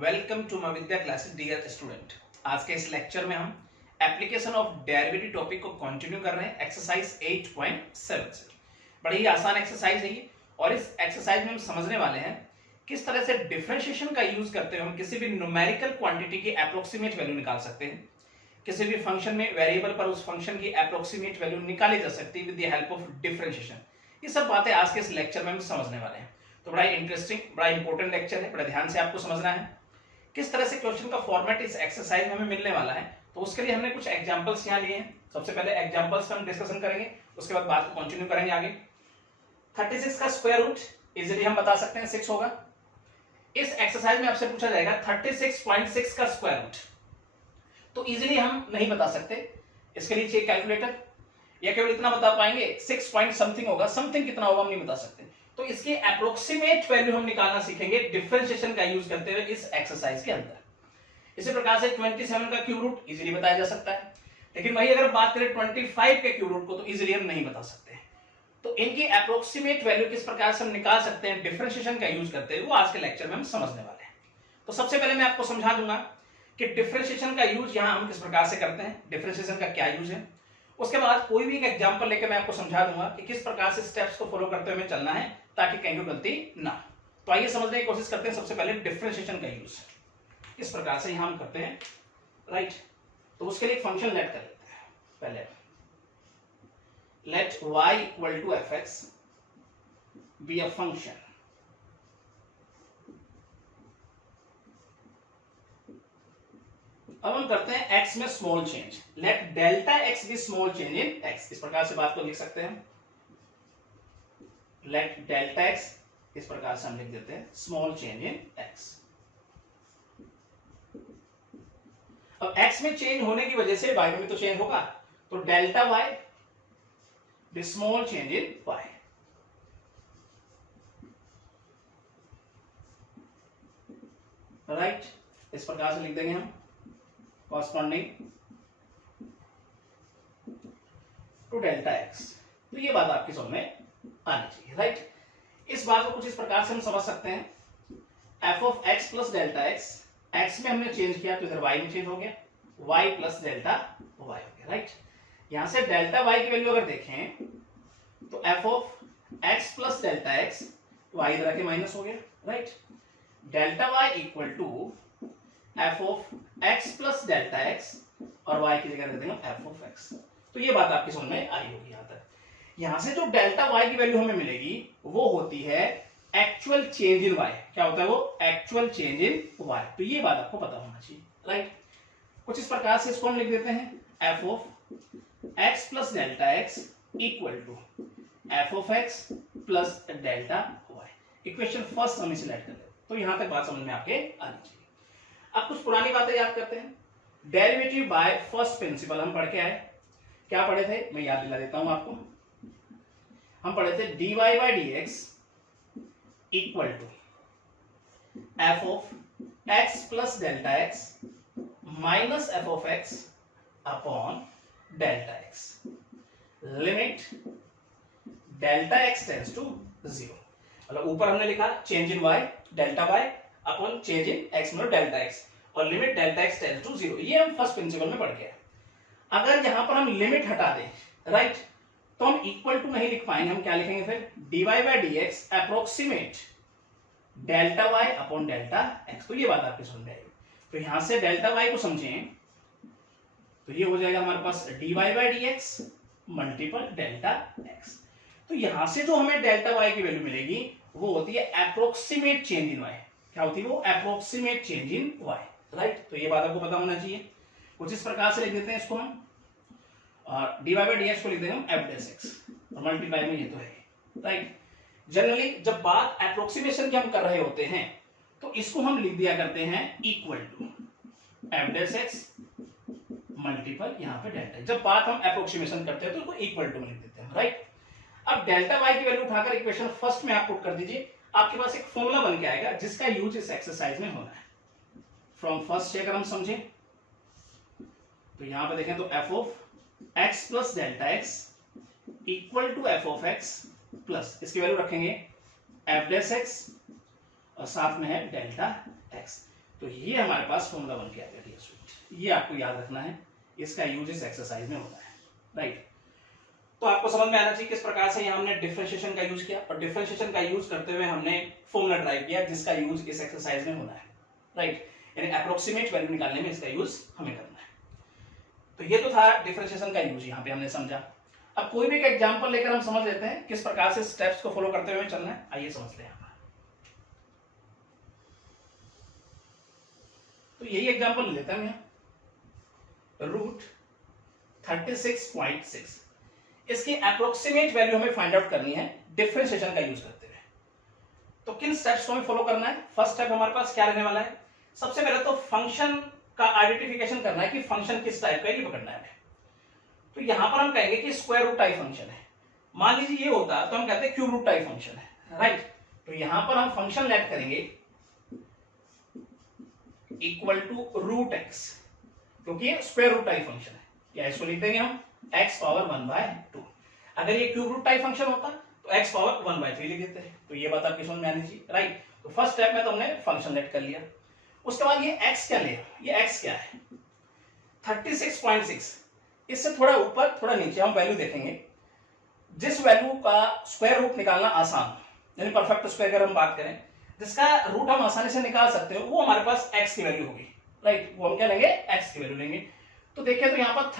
Welcome to my Vidya classes dear student. आज के इस लेक्चर में हम एप्लीकेशन ऑफ डेरिवेटिव टॉपिक को कंटिन्यू कर रहे हैं एक्सरसाइज 8.7 से। बड़ी ही आसान एक्सरसाइज है ये और इस एक्सरसाइज में हम समझने वाले हैं किस तरह से डिफरेंशिएशन का यूज करते हुए हम किसी भी न्यूमेरिकल क्वांटिटी की अप्रोक्सीमेट वैल्यू निकाल सकते हैं। किसी भी फंक्शन में वेरिएबल पर उस फंक्शन की अप्रोक्सीमेट वैल्यू निकाली जा सकती है with the help of differentiation. ये सब बातें आज के इस लेक्चर में हम समझने वाले हैं। तो बड़ा इंटरेस्टिंग बड़ा इंपॉर्टेंट लेक्चर है, बड़ा ध्यान से आपको समझना है किस तरह से क्वेश्चन का फॉर्मेट इस एक्सरसाइज में हमें मिलने वाला है। तो उसके लिए हमने कुछ एग्जांपल्स यहाँ लिए हैं। सबसे पहले एग्जांपल्स पर हम डिस्कशन करेंगे, उसके बाद बात को कंटिन्यू करेंगे आगे। 36 का स्क्वायर रूट इजीली हम बता सकते हैं 6 होगा। इस एक्सरसाइज में आपसे पूछा जाएगा 36.6 का स्क्वायर रूट, तो इजीली हम नहीं बता सकते। इसके लिए चाहिए कैलकुलेटर, या केवल इतना बता पाएंगे 6 पॉइंट समथिंग होगा, समथिंग कितना होगा हम नहीं बता सकते। तो इसकी अप्रोक्सीमेट वैल्यू हम निकालना सीखेंगे डिफरेंशिएशन का यूज करते हुए इस एक्सरसाइज के अंदर। इसी प्रकार से 27 का क्यूब रूट इजीली बताया जा सकता है, लेकिन वही अगर बात करें 25 के क्यूब रूट को तो इजीली हम नहीं बता सकते। तो इनकी अप्रोक्सीमेट वैल्यू किस प्रकार से हम निकाल सकते हैं डिफरेंशिएशन का यूज करते हुए, वो आज के लेक्चर में हम समझने वाले हैं। तो सबसे पहले मैं आपको समझा दूंगा कि डिफरेंशिएशन का यूज यहां हम किस प्रकार से करते हैं, डिफरेंशिएशन का क्या यूज है। उसके बाद कोई भी एक एग्जांपल लेकर मैं आपको समझा दूंगा कि किस प्रकार से स्टेप्स को फॉलो करते हुए चलना है ताकि कहीं को गलती ना। तो आइए समझने की कोशिश करते हैं। सबसे पहले डिफरेंशिएशन का यूज किस प्रकार से यहां हम करते हैं, राइट। तो उसके लिए फंक्शन लेट कर लेते हैं। पहले let y equal to f x be a function अब हम करते हैं x में small change. Let delta x be small change in x। इस प्रकार से बात को लिख सकते हैं। लेट डेल्टा x इस प्रकार से हम लिख देते हैं स्मॉल चेंज इन x। अब x में चेंज होने की वजह से y में भी तो चेंज होगा, तो delta y be small change in y। Right, इस प्रकार से लिख देंगे हम कॉरस्पॉन्डिंग टू डेल्टा एक्स। तो ये बात आपकी समझ में आनी चाहिए, राइट। इस बात को कुछ इस प्रकार से हम समझ सकते हैं। F of x plus delta x, x में हमने चेंज किया तो इधर वाई में चेंज हो गया, वाई प्लस डेल्टा वाई हो गया, राइट। यहां से डेल्टा वाई की वैल्यू अगर देखें तो f of x plus delta x, y इधर आके माइनस हो गया, right. Delta y equal to F of x plus delta x और y की जगह दे देंगे एफ ऑफ एक्स। तो ये बात आपकी समझ में आई होगी। यहां तक यहां से जो डेल्टा y की वैल्यू हमें मिलेगी वो होती है एक्चुअल चेंज इन y। क्या होता है वो? Actual change in y। तो ये बात आपको पता होना चाहिए, राइट। कुछ इस प्रकार से इसको हम लिख देते हैं F of x plus delta x equal to F of x plus delta y। Equation first हम इसे लेट कर देते हैं। तो यहां तक बात समझ में आपके आनी चाहिए। अब कुछ पुरानी बातें याद करते हैं। डेरिवेटिव बाय फर्स्ट प्रिंसिपल हम पढ़ के आए। क्या पढ़े थे मैं याद दिला देता हूं आपको। हम पढ़े थे dy by dx equal to F of x plus delta x minus f of x upon delta x limit delta x tends to 0। मतलब ऊपर हमने लिखा change in y delta y upon change in x मतलब delta x और limit delta x tends to 0। ये हम first principle में पढ़ के आए। अगर यहां पर हम लिमिट हटा दें, राइट, तो हम इक्वल टू नहीं लिख पाएंगे। हम क्या लिखेंगे फिर? dy by dx approximate delta y upon delta x। तो ये बात आपकी समझ में आएगी। तो यहां से डेल्टा y को समझें तो ये हो जाएगा हमारे पास dy by dx multiple delta x। तो यहां से जो हमें डेल्टा y की वैल्यू मिलेगी वो होती है अप्रोक्सीमेट चेंज इन y। क्या होती है वो? Approximate change in y, right. तो ये बात आपको पता होना चाहिए। कुछ इस प्रकार से लिख देते हैं इसको हम, और dy बाय dx को लिख देंगे हम f डैश x और मल्टीप्लाई में ये तो है, राइट। जनरली जब बात अप्रोक्सीमेशन की हम कर रहे होते हैं तो इसको हम लिख दिया करते हैं equal to f dash x multiple यहां पे डेल्टा। जब बात हम अप्रोक्सीमेशन करते हैं तो उसको इक्वल टू में लिख देते हैं, राइट। अब डेल्टा y की वैल्यू उठाकर इक्वेशन फर्स्ट में आप पुट कर दीजिए। आपके पास एक फॉर्मूला बन के आएगा जिसका यूज इस एक्सरसाइज में होना है। फ्रॉम फर्स्ट से अगर हम समझें तो यहां पे देखें तो f of x plus delta x equal to F of x plus इसकी वैल्यू रखेंगे एफ डैश एक्स और साथ में है डेल्टा एक्स। तो ये हमारे पास फॉर्मूला बन के आ गया डियर स्टूडेंट। ये आपको याद रखना है, इसका यूज इस एक्सरसाइज में होता है, राइट। तो आपको समझ में आना चाहिए किस प्रकार से यहाँ हमने डिफरेंशिएशन का यूज किया, और डिफरेंशिएशन का यूज करते हुए हमने फॉर्मूला ड्राइव किया जिसका यूज इस एक्सरसाइज में होना है, राइट। यानी अप्रोक्सीमेट वैल्यू निकालने में इसका यूज हमें करना है। तो ये तो था डिफरेंशिएशन का यूज, यहाँ पे हमने समझा। अब कोई भी एक एग्जांपल लेकर हम समझ लेते हैं किस प्रकार से स्टेप्स को फॉलो करते हुए चलना है। आइए समझते हैं। तो यही एग्जांपल लेते हैं हम यहाँ, रूट 36.6, इसकी अप्रोक्सीमेट वैल्यू हमें फाइंड आउट करनी है डिफरेंशिएशन का यूज करते हुए। तो किन स्टेप्स को हमें फॉलो करना है? फर्स्ट स्टेप हमारे पास क्या रहने वाला है? सबसे पहले तो फंक्शन का आइडेंटिफिकेशन करना है कि फंक्शन किस टाइप का है, ये पकड़ना है। तो यहां पर हम कहेंगे कि स्क्वायर रूट टाइप फंक्शन है। मान लीजिए ये होता तो हम कहते हैं क्यूब रूट टाइप फंक्शन है, राइट। तो यहां पर हम फंक्शन लेट करेंगे इक्वल टू रूट एक्स, क्योंकि ये स्क्वायर रूट टाइप फंक्शन है। या इसको लिख देंगे हम x पावर 1/2। अगर ये क्यूब रूट टाइप फंक्शन होता तो x पावर 1/3 लिख देते हैं। तो ये बात आपकी समझ में आनी चाहिए, राइट। तो फर्स्ट स्टेप में तो हमने फंक्शन लेट कर लिया। उसके बाद ये x क्या ले, ये x क्या है? 36.6। इससे थोड़ा ऊपर थोड़ा नीचे हम वैल्यू देखेंगे। जिस वैल्यू का स्क्वायर रूट निकालना आसान, यानी परफेक्ट स्क्वायर अगर हम बात करें, जिसका रूट हम आसानी से निकाल सकते हैं, वो हमारे पास x की वैल्यू होगी, राइट। वो हम क्या लेंगे? x की वैल्यू लेंगे। तो देखिए, तो यहाँ पर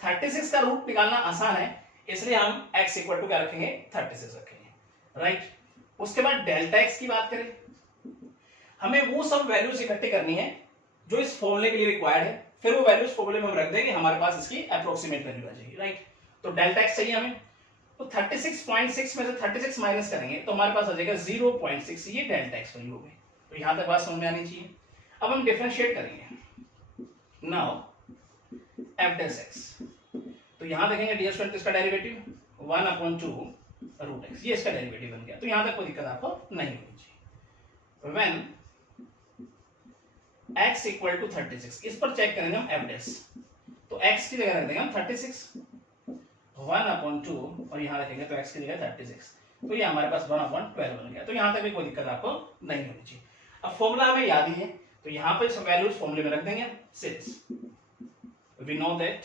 36 का रूट निकालना आसान है, इसलिए हम x इक्वल टू क्या रखेंगे? 36 रखेंगे, राइट। उसके बाद डेल्टा x की बात करें, हमें वो सब वैल्यूज इकट्ठी करनी है जो इस फॉर्मूले के लिए रिक्वायर्ड है। फिर वो वैल्यूज फॉर्मूले में हम रख देंगे, हमारे पास इसकी अप्रोक्सीमेट वैल्यू आ जाएगी, राइट। तो डेल्टा x चाहिए हमें। तो 36.6 में से 36 माइनस करेंगे तो हमारे पास आ जाएगा 0.6। ये डेल्टा x वैल्यू हो गई। तो यहां तक बात समझ में आनी चाहिए। अब हम डिफरेंशिएट करेंगे। नाउ f डैश x, तो यहां देखेंगे डियर स्टूडेंट इसका डेरिवेटिव 1/2 रूट x, ये इसका डेरिवेटिव बन गया। तो यहां तक कोई दिक्कत आपको नहीं होनी चाहिए। व्हेन x इक्वल टू 36, इस पर चेक करेंगे हम f डैश। तो x की जगह रख देंगे हम 36 1/2, और यहां रखेंगे तो x की जगह 36। तो ये हमारे पास 1/12 बन गया। तो यहां तक भी कोई दिक्कत आपको नहीं होनी चाहिए। अब फॉर्मूला हमें याद ही है, तो यहां पर सब वैल्यूज फॉर्मूले में रख देंगे। Since we know that,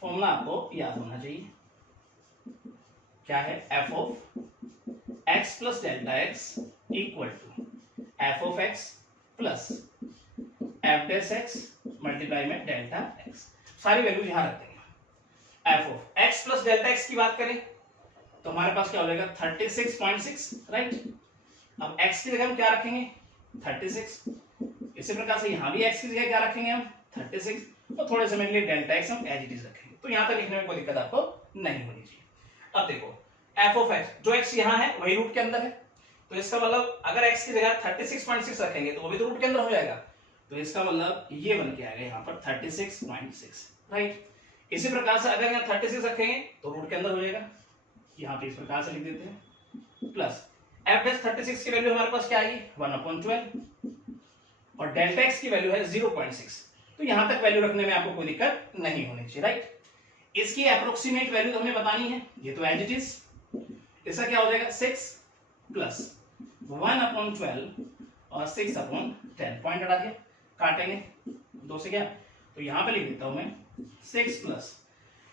formula आपको याद होना चाहिए। क्या है? f of x plus delta x equal to f of x plus f dash x multiply में डेल्टा x। सारी वैल्यूज यहां रख देंगे। f of x plus delta x की बात करें तो हमारे पास क्या हो जाएगा? 36.6, राइट। अब x की जगह हम क्या रखेंगे? 36। इसी प्रकार से यहां भी x की जगह क्या रखेंगे हम? 36, और थोड़े समय के लिए डेल्टा x हम एज इट इज रखेंगे। तो यहां तक लिखने में कोई दिक्कत आपको नहीं होनी चाहिए। अब देखो, f ऑफ x, जो x यहां है वही रूट के अंदर है, तो इसका मतलब अगर x की जगह 36.6 रखेंगे तो वो भी तो रूट के अंदर हो जाएगा। तो इसका मतलब ये बन के आएगा यहाँ पर 36.6, राइट। इसी प्रकार से अगर यहाँ 36 रखेंगे तो रूट के अंदर हो जाएगा। यहाँ पे इस प्रकार से लिख देते हैं, प्लस f डैश 36 की वैल्यू हमारे पास क्या आएगी? 1/12, और डेल्टा x की वैल्यू है 0.6। तो यहां तक वैल्यू रखने में आपको कोई दिक्कत नहीं होनी चाहिए, राइट। इसकी अप्रोक्सीमेट वैल्यू तो हमें बतानी है, ये तो एज इट इज। इसका क्या हो जाएगा? 6 प्लस 1/12 और 6/10, पॉइंट हटा दिया, काटेंगे 2 से क्या, तो यहां पे लिख देता हूं मैं 6 प्लस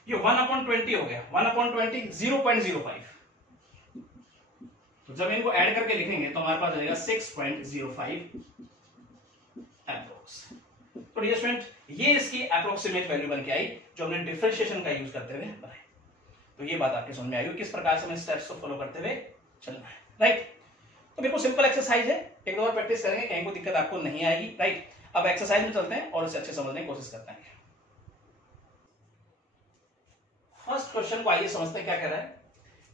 ये 1/20 हो गया, 1/20 0.05। तो जब इनको ऐड करके लिखेंगे तो हमारे पास आ जाएगा 6.05 अप्रोक्स। तो डियर स्टूडेंट, ये इसकी अप्रोक्सीमेट वैल्यू बन के आई जो हमने डिफरेंशिएशन का यूज करते हुए बनाई। तो ये बात आपके समझ में आई किस प्रकार से हमें स्टेप्स को फॉलो करते हुए चलना है, राइट। तो बिल्कुल सिंपल एक्सरसाइज है, एक दो बार प्रैक्टिस करेंगे, कहीं कोई दिक्कत आपको नहीं आएगी, राइट। अब एक्सरसाइज में चलते हैं और इसे अच्छे समझने की कोशिश करते हैं। फर्स्ट क्वेश्चन को आइए समझते हैं क्या कह रहा है।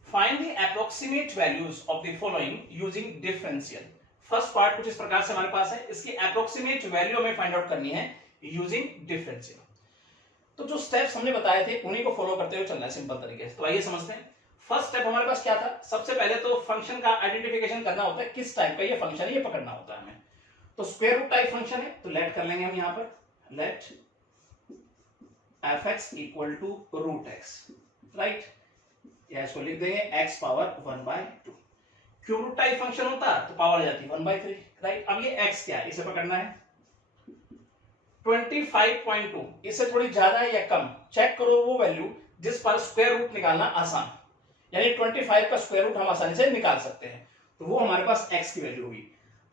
Find the approximate values of the following using differential. First part कुछ इस प्रकार से हमारे पास है, इसकी अप्रोक्सीमेट वैल्यू हमें फाइंड आउट करनी है यूजिंग डिफरेंशियल। तो जो स्टेप्स हमने बताए थे उन्हीं को फॉलो करते हुए चलना है सिंपल तरीके से। तो आइए समझते हैं। फर्स्ट स्टेप हमारे पास क्या था? सबसे पहले तो फंक्शन का आइडेंटिफिकेशन करना होता है, किस टाइप का ये फंक्शन है ये पकड़ना होता है हमें। तो स्क्वायर रूट टाइप फंक्शन है, तो लेट कर लेंगे हम यहां पर, let fx equal to root x, right. या इसको लिख देंगे x power 1/2। Cube root type function होता तो पावर आ जाती 1/3, राइट। अब ये x क्या है, इसे पकड़ना है 25.2, इससे थोड़ी ज्यादा है या कम, चेक करो वो वैल्यू जिस पर स्क्वायर रूट निकालना आसान, यानी 25 का स्क्वायर रूट हम आसानी से निकाल सकते हैं, तो वो हमारे पास x की वैल्यू होगी।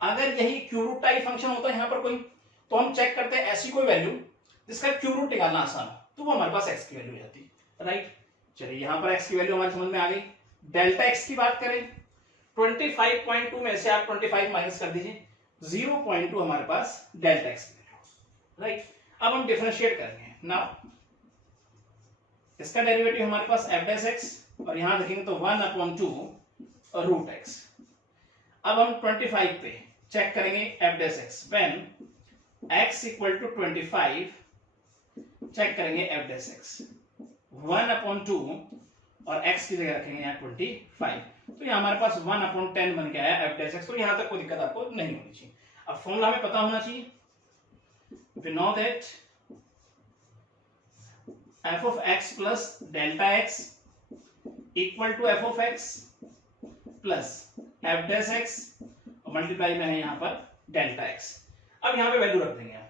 अगर यही क्यूब रूट टाइप फंक्शन होता है यहाँ पर कोई, तो हम चेक करते हैं ऐसी कोई वैल्यू जिसका क्यूब रूट निकालना आसान हो, तो वो हमारे पास x की वैल्यू हो जाती, राइट। चलिए यहाँ पर x की वैल्यू हमारी समझ में आ गई। डेल्टा x की बात करें, 25.2 में से आप 25 माइनस कर दीजिए, 0.2 हमारे पास डेल्टा x की वैल्यू, राइट। अब हम डिफरेंशिएट करेंगे नाउ, इसका डेरिवेटिव हमारे पास f डैश x और यहां देखेंगे तो 1/2 रूट x। अब हम 25 पे चेक करेंगे f dash x, when x equal to 25 check करेंगे f डैश x 1/2 और x की जगह रखेंगे यहाँ 25, तो यहाँ हमारे पास 1/10 बन के आया f डैश x। तो यहाँ तक कोई दिक्कत आपको नहीं होनी चाहिए। अब फॉर्मूला हमें पता होना चाहिए, we know that f of x plus delta x equal to f of x plus f dash x और मल्टीप्लाई में है यहाँ पर डेल्टा x। अब यहाँ पे वैल्यू रख देंगे हम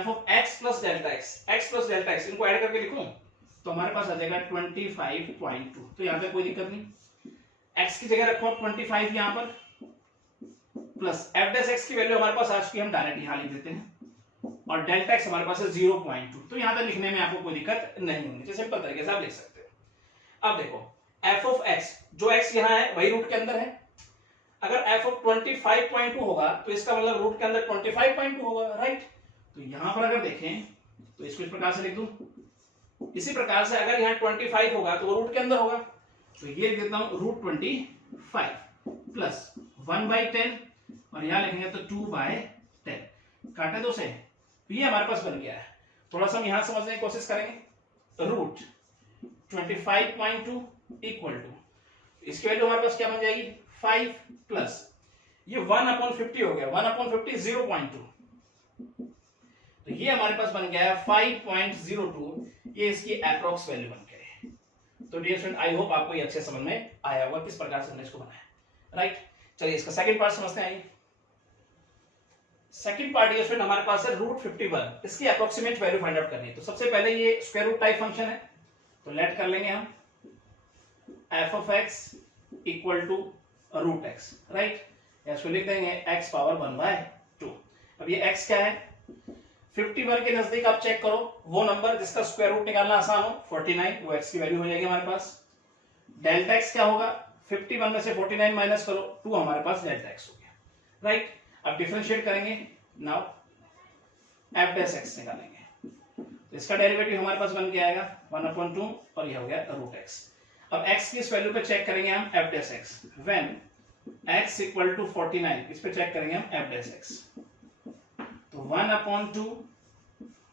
f of x plus delta x, इनको ऐड करके लिखूं तो हमारे पास आ जाएगा 25.2, तो यहाँ पे कोई दिक्कत नहीं, x की जगह रखो 25 यहाँ पर, प्लस f dash x की वैल्यू हमारे पास आ चुकी है, हम डायरेक्ट यहाँ लिख देते हैं, और डेल्टा x हमारे पास है 0.2, तो यहां तक लिखने में आपको कोई दिक्कत नहीं होगी, जैसे सिंपल तरीके से आप लिख सकते हो। अब देखो f of x, जो x यहां है वही रूट के अंदर है, अगर f of 25.2 होगा तो इसका मतलब रूट के अंदर 25.2 होगा, राइट। तो यहां पर अगर देखें तो इसको इस प्रकार से लिख दूं, इसी प्रकार से अगर यहाँ 25 होगा तो वो रूट के अंदर होगा, तो ये लिख देता हूं रूट 25 प्लस 1/10 और यहां लिखेंगे तो 2/10, काटे दो से, तो ये हमारे पास बन गया है। थोड़ा सा हम यहां समझने की कोशिश करेंगे, रूट 25.2 इक्वल टू, इसकी वैल्यू हमारे पास क्या बन जाएगी 5 प्लस ये 1/50 हो गया, 1/50 0.2, तो ये हमारे पास बन गया है 5.02, ये इसकी अप्रोक्स वैल्यू बन गई है। तो डियर स्टूडेंट, आई होप आपको ये अच्छे समझ में आया होगा किस प्रकार से हमने इसको बनाया, राइट। चलिए इसका सेकंड पार्ट समझते हैं। सेकंड पार्ट ये स्टूडेंट हमारे पास है रूट 51, इसकी अप्रोक्सीमेट वैल्यू फाइंड आउट करनी है। तो सबसे पहले ये स्क्वायर रूट टाइप फंक्शन है, तो लेट कर लेंगे हम f of x equal to root x, right, या इसको लिख देंगे x पावर 1/2। अब ये x क्या है, 51 के नजदीक आप चेक करो वो नंबर जिसका स्क्वायर रूट निकालना आसान हो, 49, वो x की वैल्यू हो जाएगी हमारे पास। डेल्टा x क्या होगा, 51 में से 49 माइनस करो, 2 हमारे पास डेल्टा x हो गया, राइट। अब डिफरेंशिएट करेंगे, नाउ f डैश x निकालेंगे, तो इसका डेरिवेटिव हमारे पास बन के आएगा 1/2 और ये हो गया रूट x। अब x की इस वैल्यू पे चेक करेंगे हम f dash x, when x equal to 49, इस पे चेक करेंगे हम f डैश x, तो 1/2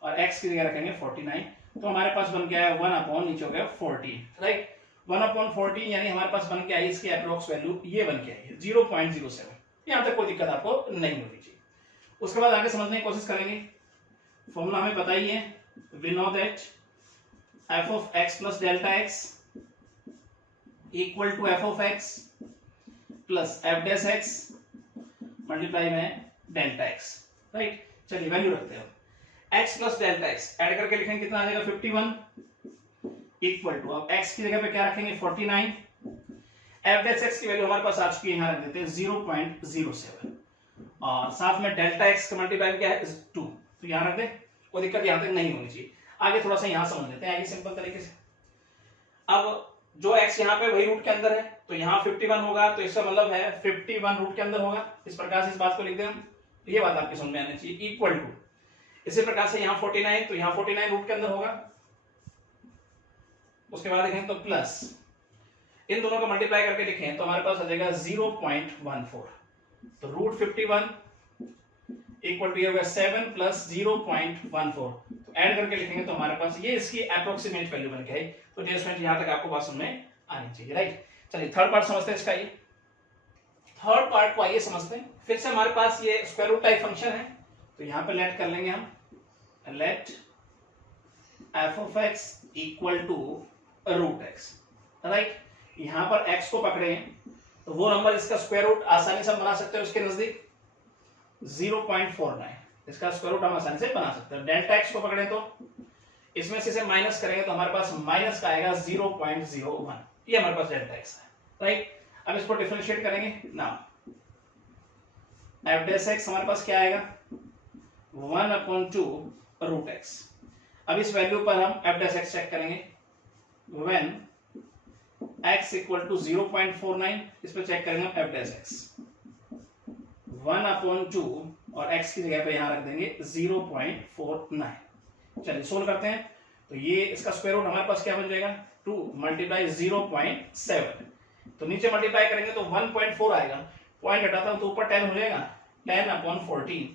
और x की जगह रखेंगे 49, तो हमारे पास बन गया है 1/ नीचे हो गया 14, राइट। 1/14 यानी हमारे पास बन के आई इसकी अप्रोक्स वैल्यू ये बन के आई है 0.07। यहां तक कोई दिक्कत आपको नहीं होनी चाहिए। उसके बाद आगे समझने की कोशिश करेंगे, फॉर्मूला हमें पता ही है, we know that f of x plus delta x equal to f of x plus f dash x multiply में डेल्टा x, राइट। चलिए वैल्यू रखते हैं, x plus delta x add करके लिखेंगे कितना आ जाएगा 51 इक्वल टू, अब x की जगह पे क्या रखेंगे 49, f dash x की वैल्यू हमारे पास आ चुकी है, यहाँ रख देते हैं 0.07 और साथ में डेल्टा x का मल्टीप्लाई क्या है 2, तो यहाँ रख दे, कोई दिक्कत यहाँ तक नहीं होनी चाहिए। आगे थोड़ा सा यहाँ समझ लेते हैं आगे सिंपल तरीके से। अब जो x यहाँ पे वही रूट के अंदर है, तो यहाँ 51 होगा, तो इसका मतलब है 51 रूट के अंदर होगा, इस प्रकार से इस बात को लिख दें हम, तो ये बात आपकी समझ में आनी चाहिए, इक्वल टू, इसी प्रकार से यहाँ 49, तो यहाँ 49 रूट के अंदर होगा, उसके बाद देखें तो प्लस इन दोनों को मल्टीप्लाई करके लिखें तो हमारे पास आ जाएगा 0.14, तो रूट 51 इक्वल टू ये होगा 7 प्लस 0.14, तो ऐड करके लिखेंगे तो हमारे पास ये इसकी अप्रोक्सीमेट वैल्यू बन के आई। तो डियर स्टूडेंट यहां तक आपको बात समझ में आनी चाहिए, राइट। चलिए थर्ड पार्ट समझते हैं इसका, ये थर्ड पार्ट को आइए समझते हैं। फिर से हमारे पास ये स्क्वायर रूट टाइप फंक्शन है, तो यहां पे लेट कर लेंगे हम, let f of x equal to root x, right. यहां पर x को पकड़े तो वो नंबर इसका स्क्वायर रूट आसानी से हम बना सकते हैं उसके नजदीक 0.49, इसका स्क्वायर रूट हम आसानी से बना सकते हैं। डेल्टा एक्स को पकड़े तो इसमें से इसे माइनस करेंगे तो हमारे पास माइनस का आएगा 0.01, ये हमारे पास डेल्टा एक्स है, राइट। अब इसको डिफरेंशिएट करेंगे ना, एफ डैश एक्स हमारे पास क्या आएगा 1/2 रूट एक्स। अब इस वैल्यू पर हम एफ डैश एक्स चेक करेंगे, व्हेन x इक्वल टू 0.49, इस पर चेक करेंगे एफ डैश एक्स 1/2 और x की जगह पे यहां रख देंगे 0.49। चलिए सोल्व करते हैं, तो ये इसका स्क्वायर रूट हमारे पास क्या बन जाएगा 2 मल्टीप्लाई 0.7, तो नीचे मल्टीप्लाई करेंगे तो 1.4 आएगा, पॉइंट हटाता हूं तो ऊपर 10 हो जाएगा, 10/14,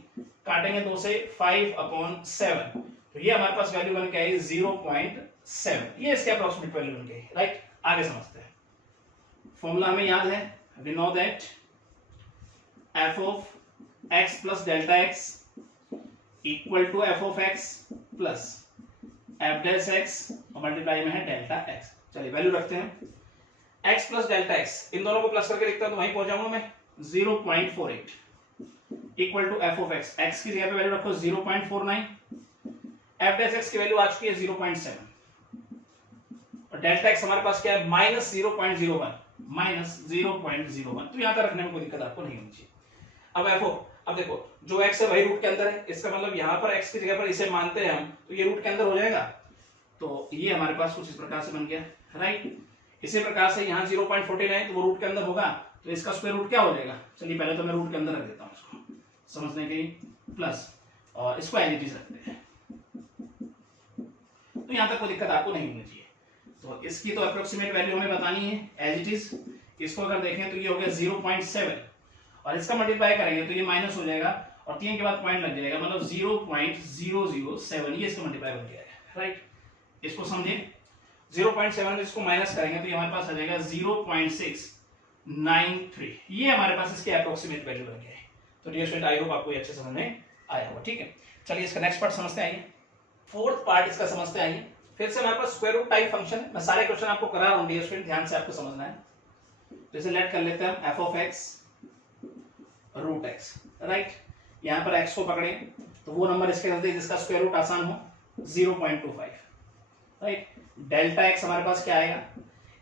काटेंगे 2 से 5/7, तो ये हमारे पास वैल्यू बन के आई 0.7, ये इसके अप्रोक्सीमेट वैल्यू बन गई, राइट। आगे समझते हैं, फॉर्मूला हमें याद है, we know that f of x plus delta x equal to f of x plus f dash x और मल्टीप्लाई में है डेल्टा x। चलिए वैल्यू रखते हैं, x प्लस डेल्टा x, इन दोनों को प्लस करके लिखता हूं तो वहीं पहुंच जाऊंगा मैं 0.48 equal to f of x, x की जगह पे वैल्यू रखो 0.49, f dash x की वैल्यू आ चुकी है 0.7 और डेल्टा x हमारे पास क्या है -0.01, तो यहां तक रखने में कोई दिक्कत आपको नहीं होनी चाहिए। अब f, अब देखो जो x है वही रूट के अंदर है, इसका मतलब यहां पर x की जगह पर इसे मानते हैं हम, तो ये रूट के अंदर हो जाएगा, तो ये हमारे पास कुछ इस प्रकार से बन गया, राइट। इसी प्रकार से यहाँ 0.49 तो वो रूट के अंदर होगा, तो इसका स्क्वायर रूट क्या हो जाएगा, चलिए पहले तो मैं रूट के अंदर रख देता हूँ इसको समझने के लिए, प्लस और इसको एज इट इज रखते हैं, तो यहां तक कोई दिक्कत आपको नहीं होनी चाहिए। तो इसकी तो अप्रोक्सीमेट वैल्यू हमें बतानी है एज इट इज, इसको अगर देखें तो ये हो गया 0.7 और इसका मल्टीप्लाई करेंगे तो ये माइनस हो जाएगा और 3 के बाद पॉइंट लग जाएगा, मतलब 0.007, ये इसका मल्टीप्लाई बन गया है, राइट। इसको समझे, 0.7 इसको माइनस करेंगे तो ये हमारे पास आ जाएगा 0.693, ये हमारे पास इसके अप्रोक्सीमेट वैल्यू बन गया है। तो डियर स्टूडेंट, आई होप आपको ये अच्छे समझ में आया होगा, ठीक है। चलिए इसका नेक्स्ट पार्ट समझते आइए, फोर्थ पार्ट इसका समझते आइए। फिर से हमारे पास स्क्वायर रूट टाइप फंक्शन है, मैं सारे क्वेश्चन आपको करा रहा हूं डियर स्टूडेंट, ध्यान से आपको समझना है। जैसे लेट कर लेते हैं हम f of x root x, right. यहां पर x को पकड़े तो वो नंबर इसके नजदीक जिसका स्क्वायर रूट आसान हो 0.25, राइट। डेल्टा x हमारे पास क्या आएगा,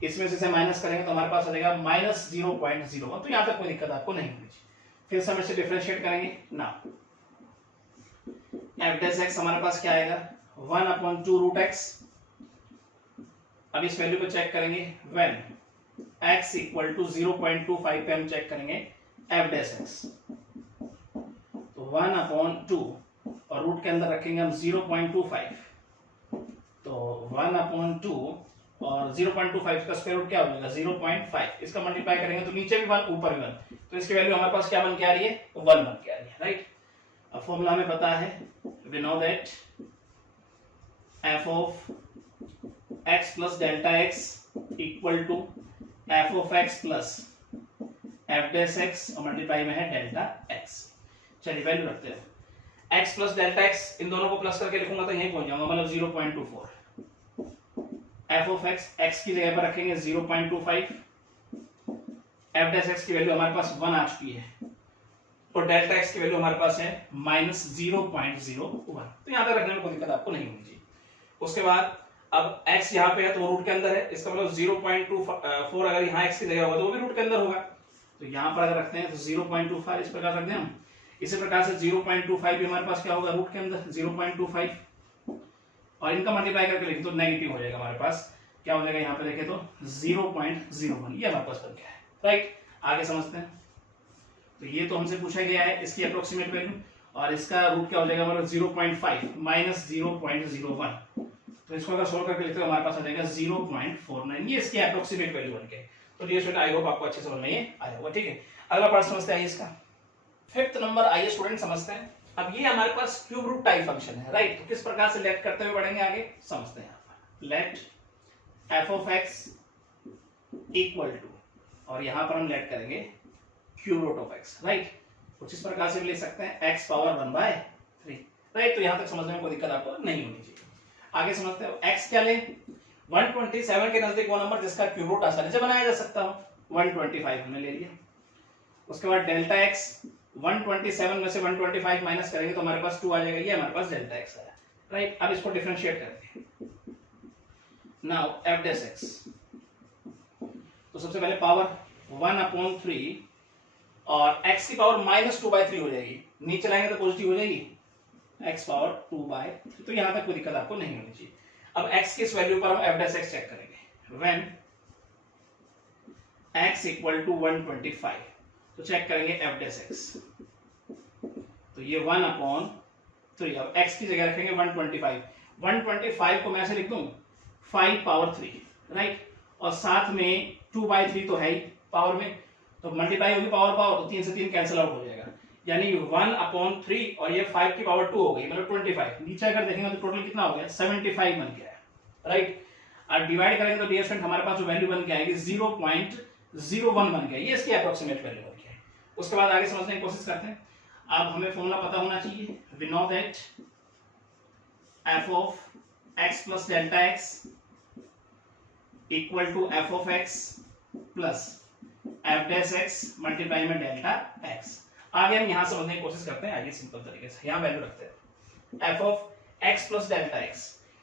इसमें से माइनस करेंगे तो हमारे पास आ जाएगा -0.01, तो यहां तक कोई दिक्कत आपको नहीं होनी चाहिए। फिर से हम इसे डिफरेंशिएट करेंगे ना, f dash x हमारे पास क्या आएगा 1/2 रूट x। अब इस वैल्यू को चेक करेंगे, व्हेन x इक्वल टू 0.25 पे हम चेक करेंगे f dash x, तो 1/2 और रूट के अंदर रखेंगे हम 0.25, तो 1/2 और 0.25 का स्क्वायर रूट क्या हो जाएगा 0.5, इसका मल्टीप्लाई करेंगे तो नीचे भी 1 ऊपर भी 1, तो इसकी वैल्यू हमारे पास क्या बन के आ रही है 1 बन के आ रही है, राइट। अब फॉर्मूला हमें पता है, we know that f of x plus delta x equal to f of x plus f dash x और मल्टीप्लाई में है डेल्टा x। चलिए वैल्यू रखते हैं, x plus डेल्टा x, इन दोनों को प्लस करके लिखूंगा तो यहीं पहुंच जाऊंगा, मतलब 0.24। f of x, x की जगह पर रखेंगे 0.25, f dash x की वैल्यू हमारे पास 1 आ चुकी है और डेल्टा x की वैल्यू हमारे पास है -0.01, तो यहां तक रखने में कोई दिक्कत आपको नहीं होनी चाहिए। उसके बाद अब x यहाँ पे है तो रूट के अंदर है, इसका मतलब 0.24 अगर यहाँ x की जगह होगा तो वो भी रूट के अंदर होगा, तो यहाँ पर अगर रखते हैं तो 0.25 इस प्रकार रख दें हम। इसी प्रकार से 0.25 भी हमारे पास क्या होगा रूट के अंदर 0.25, और इनका मल्टीप्लाई करके लिखें तो नेगेटिव हो जाएगा, हमारे पास क्या हो जाएगा यहाँ पे देखें तो 0.01, ये हमारे पास बन गया है, राइट। आगे समझते हैं, तो ये तो हमसे पूछा गया है इसकी अप्रोक्सीमेट वैल्यू, और इसका रूट क्या हो जाएगा मतलब 0.5 -0.01, तो इसको अगर सोल्व करके लिखते हैं हमारे पास आ जाएगा 0.49, ये इसकी अप्रोक्सीमेट वैल्यू बन गई। तो डियर स्टूडेंट, आई होप आपको अच्छे समझ में आया होगा, ठीक है। अगला पार्ट समझते हैं इसका, फिफ्थ नंबर आइए स्टूडेंट समझते हैं। अब ये हमारे पास क्यूब रूट टाइप फंक्शन है, राइट। तो किस प्रकार से लेट करते हुए बढ़ेंगे आगे समझते हैं। Let f of x equal to, और यहां पर हम लेट करेंगे cube root of x, right. कुछ इस प्रकार से भी लिख सकते हैं x पावर 1/3, राइट। तो यहां तक समझने में कोई दिक्कत आपको नहीं होनी चाहिए। आगे समझते हो, x क्या ले 127 के नजदीक वो नंबर जिसका क्यूब रूट आसानी से बनाया जा सकता हो, 125 हमने ले लिया। उसके बाद डेल्टा एक्स 127 में से 125 माइनस करेंगे तो हमारे पास 2 आ जाएगा, ये हमारे पास डेल्टा एक्स आया, राइट। अब इसको डिफरेंशिएट करते हैं। नाउ एफ डैश एक्स, तो सबसे पहले पावर 1/3 और x की पावर -2/3 हो जाएगी, नीचे लाएंगे तो पॉजिटिव हो जाएगी, x पावर 2/3। तो यहां तक कोई दिक्कत आपको नहीं होनी चाहिए। अब x की इस वैल्यू पर हम एफ डैश एक्स चेक करेंगे। व्हेन x इक्वल टू 125, तो चेक करेंगे एफ डैश एक्स, तो ये 1/3। अब x की जगह रखेंगे 125। 125 को मैं ऐसे लिख दूं 5/3, राइट, और साथ में 2/3 तो है ही पावर में, तो मल्टीप्लाई होगी पावर पावर, तो 3 से 3 कैंसिल आउट हो जाएगा, यानी 1/3 और ये 5 की पावर 2 हो गई, मतलब 25। नीचे अगर देखेंगे तो टोटल कितना हो गया, 75 बन गया है, राइट। और डिवाइड करेंगे तो डियर स्टूडेंट हमारे पास जो वैल्यू बन के आएगी 0.01 बन गया, ये इसकी अप्रोक्सीमेट वैल्यू बन गया है। उसके बाद आगे समझने की कोशिश करते हैं। अब हमें फॉर्मूला पता होना चाहिए, we know that f of x plus delta x equal to f of x plus f dash x multiply में डेल्टा x। आगे हम यहां समझने की कोशिश करते हैं, आइए सिंपल तरीके से यहां वैल्यू रखते हैं f of x plus delta x।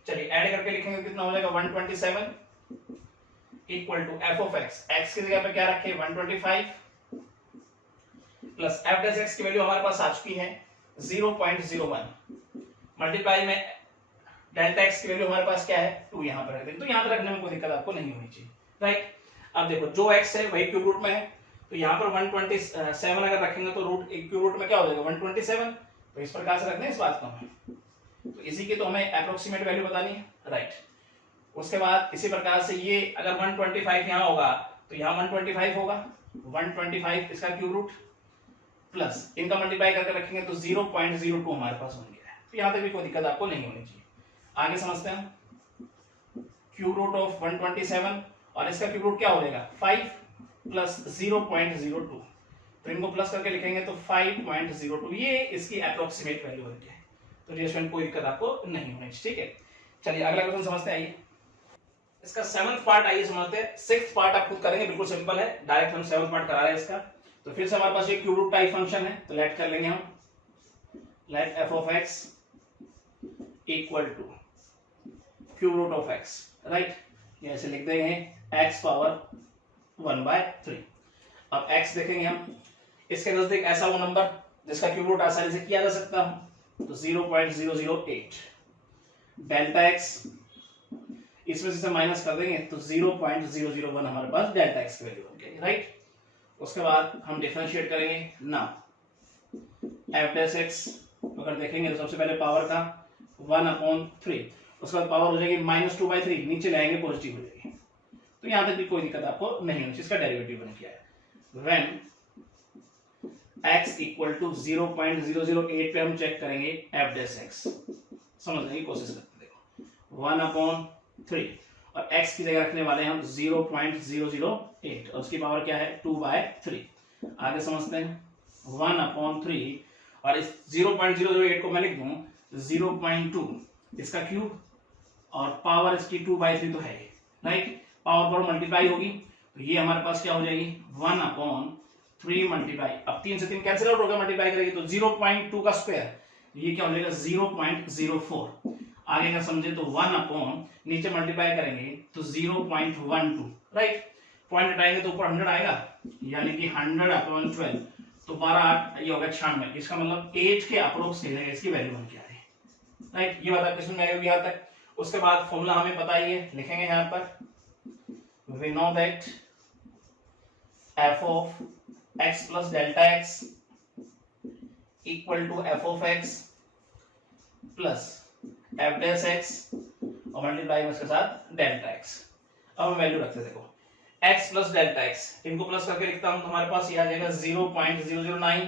चलिए ऐड करके लिखेंगे कितना हो जाएगा 127 equal to f of x, x की जगह पे क्या रखे 125 प्लस f डैश x की वैल्यू हमारे पास आ चुकी है 0.01 मल्टीप्लाई में डेल्टा x की वैल्यू हमारे पास क्या है 2, यहां पर रख देंगे। तो यहां पर रखने में कोई दिक्कत आपको नहीं होनी चाहिए, राइट। अब देखो जो x है वही क्यूब रूट में है, तो यहां पर 127 अगर रखेंगे तो रूट क्यूब रूट में क्या हो जाएगा 127, तो इस प्रकार से रखते हैं इस बात को। तो इसी की तो हमें अप्रोक्सीमेट वैल्यू बतानी है, राइट। उसके बाद इसी प्रकार से ये अगर 125 यहां होगा तो यहां 125 होगा, 125 इसका क्यूब रूट प्लस इनका मल्टीप्लाई करके रखेंगे तो 0.02 हमारे पास हो गया है। तो यहां तक भी कोई दिक्कत आपको नहीं होनी चाहिए। आगे समझते हैं क्यूब रूट ऑफ 127 और इसका क्यूब रूट क्या हो जाएगा 5 प्लस 0.02, तो इनको प्लस करके लिखेंगे तो 5.02, ये इसकी अप्रोक्सीमेट वैल्यू बनती है। तो रिएक्शन कोई दिक्कत आपको नहीं होनी चाहिए, ठीक है। चलिए अगला क्वेश्चन समझते हैं, आइए इसका 7th पार्ट आइए समझते हैं। 6th पार्ट आप खुद करेंगे, बिल्कुल सिंपल है, डायरेक्ट हम 7th पार्ट करा रहे हैं इसका। तो फिर से हमारे पास ये क्यूब रूट टाइप फंक्शन है, तो लेट कर लेंगे हम, let f of x equal to cube root of x, right. ये ऐसे लिख देंगे x पावर 1/3। अब x देखेंगे हम, इसके नजदीक ऐसा वो नंबर जिसका क्यूब रूट आसानी से किया जा सकता है, तो 0.008 डेल्टा x, इसमें से माइनस कर देंगे तो 0.001 हमारे पास डेल्टा x की वैल्यू बन गई, राइट। उसके बाद हम डिफरेंशिएट करेंगे ना f डैश x, अगर देखेंगे तो सबसे पहले पावर का 1/3, उसके बाद पावर हो जाएगी -2/3, नीचे लाएंगे पॉजिटिव हो जाएगी। तो यहां तक भी कोई दिक्कत आपको नहीं होनी, इसका डेरिवेटिव बन गया है। व्हेन x इक्वल टू 0.008 पे हम चेक करेंगे f डैश x, समझने की कोशिश करते हैं। देखो 1/3 और x की जगह रखने वाले हम 0.008 और उसकी पावर क्या है 2/3। आगे समझते हैं 1/3 और इस 0.008 को मैं लिख दूं 0.2 इसका क्यूब और पावर इसकी 2/3 तो है, राइट। पावर पर मल्टीप्लाई होगी तो ये हमारे पास क्या हो जाएगी 1/3 मल्टीप्लाई, अब 3 से 3 कैंसिल आउट होगा, मल्टीप्लाई करेगी तो 0.2 का स्क्वायर, ये क्या हो जाएगा 0.04। आगे का समझे तो 1 नीचे मल्टीप्लाई करेंगे तो 0.12, राइट। पॉइंट हटाएंगे तो ऊपर 100 आएगा, यानी कि 100/12, तो 12 ये होगा 96। इसका मतलब 8 के अप्रोक्स इसकी वैल्यू बन के आ रही है, राइट। ये बात क्वेश्चन में आएगी यहाँ तक। उसके बाद फॉर्मूला हमें पता ही है, लिखेंगे यहाँ पर we know that f of x plus delta x equal to f of x plus f dash x और मल्टीप्लाई में इसके साथ डेल्टा x। अब हम वैल्यू रखते हैं, देखो x प्लस डेल्टा x, इनको प्लस करके लिखता हूं तो हमारे पास ये आ जाएगा 0.009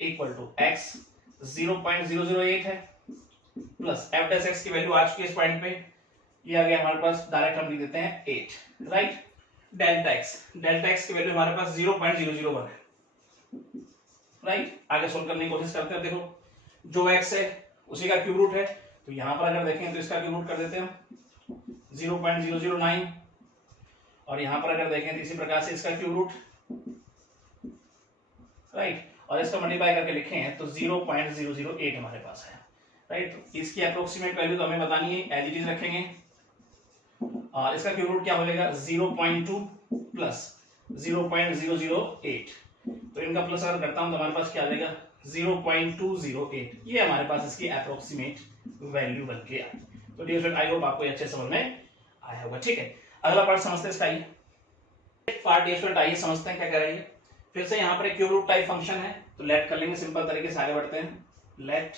इक्वल टू x 0.008 है प्लस f डैश x की वैल्यू आ चुकी है इस पॉइंट पे, ये आ गया हमारे पास, डायरेक्ट हम लिख देते हैं 8, राइट। डेल्टा x की वैल्यू हमारे पास 0.001 है, राइट। आगे सोल्व करने की कोशिश करते हैं। देखो जो x है उसी का क्यूब रूट है, तो यहां पर अगर देखें तो इसका क्यूब रूट कर देते हैं हम 0.009 और यहां पर अगर देखें तो इसी प्रकार से इसका क्यूब रूट, राइट, और इसका मल्टीप्लाई करके लिखें तो 0.008 हमारे पास है, राइट। तो इसकी अप्रोक्सीमेट वैल्यू तो हमें बतानी है, एज इट इज रखेंगे, और इसका क्यूब रूट क्या हो जाएगा 0.2 प्लस 0.008, तो इनका प्लस अगर करता हूं तो हमारे पास क्या आ जाएगा 0.208, ये हमारे पास इसकी अप्रोक्सीमेट वैल्यू बन के आ। तो डियर फ्रेंड, आई होप आपको अच्छे समझ में आया होगा, ठीक है। अगला पार्ट समझते हैं इसका, आइए पार्ट डियर फ्रेंड आइए समझते हैं क्या कह रही है। फिर से यहाँ पर एक क्यूब रूट टाइप फंक्शन है, तो लेट कर लेंगे सिंपल तरीके से, आगे बढ़ते हैं। Let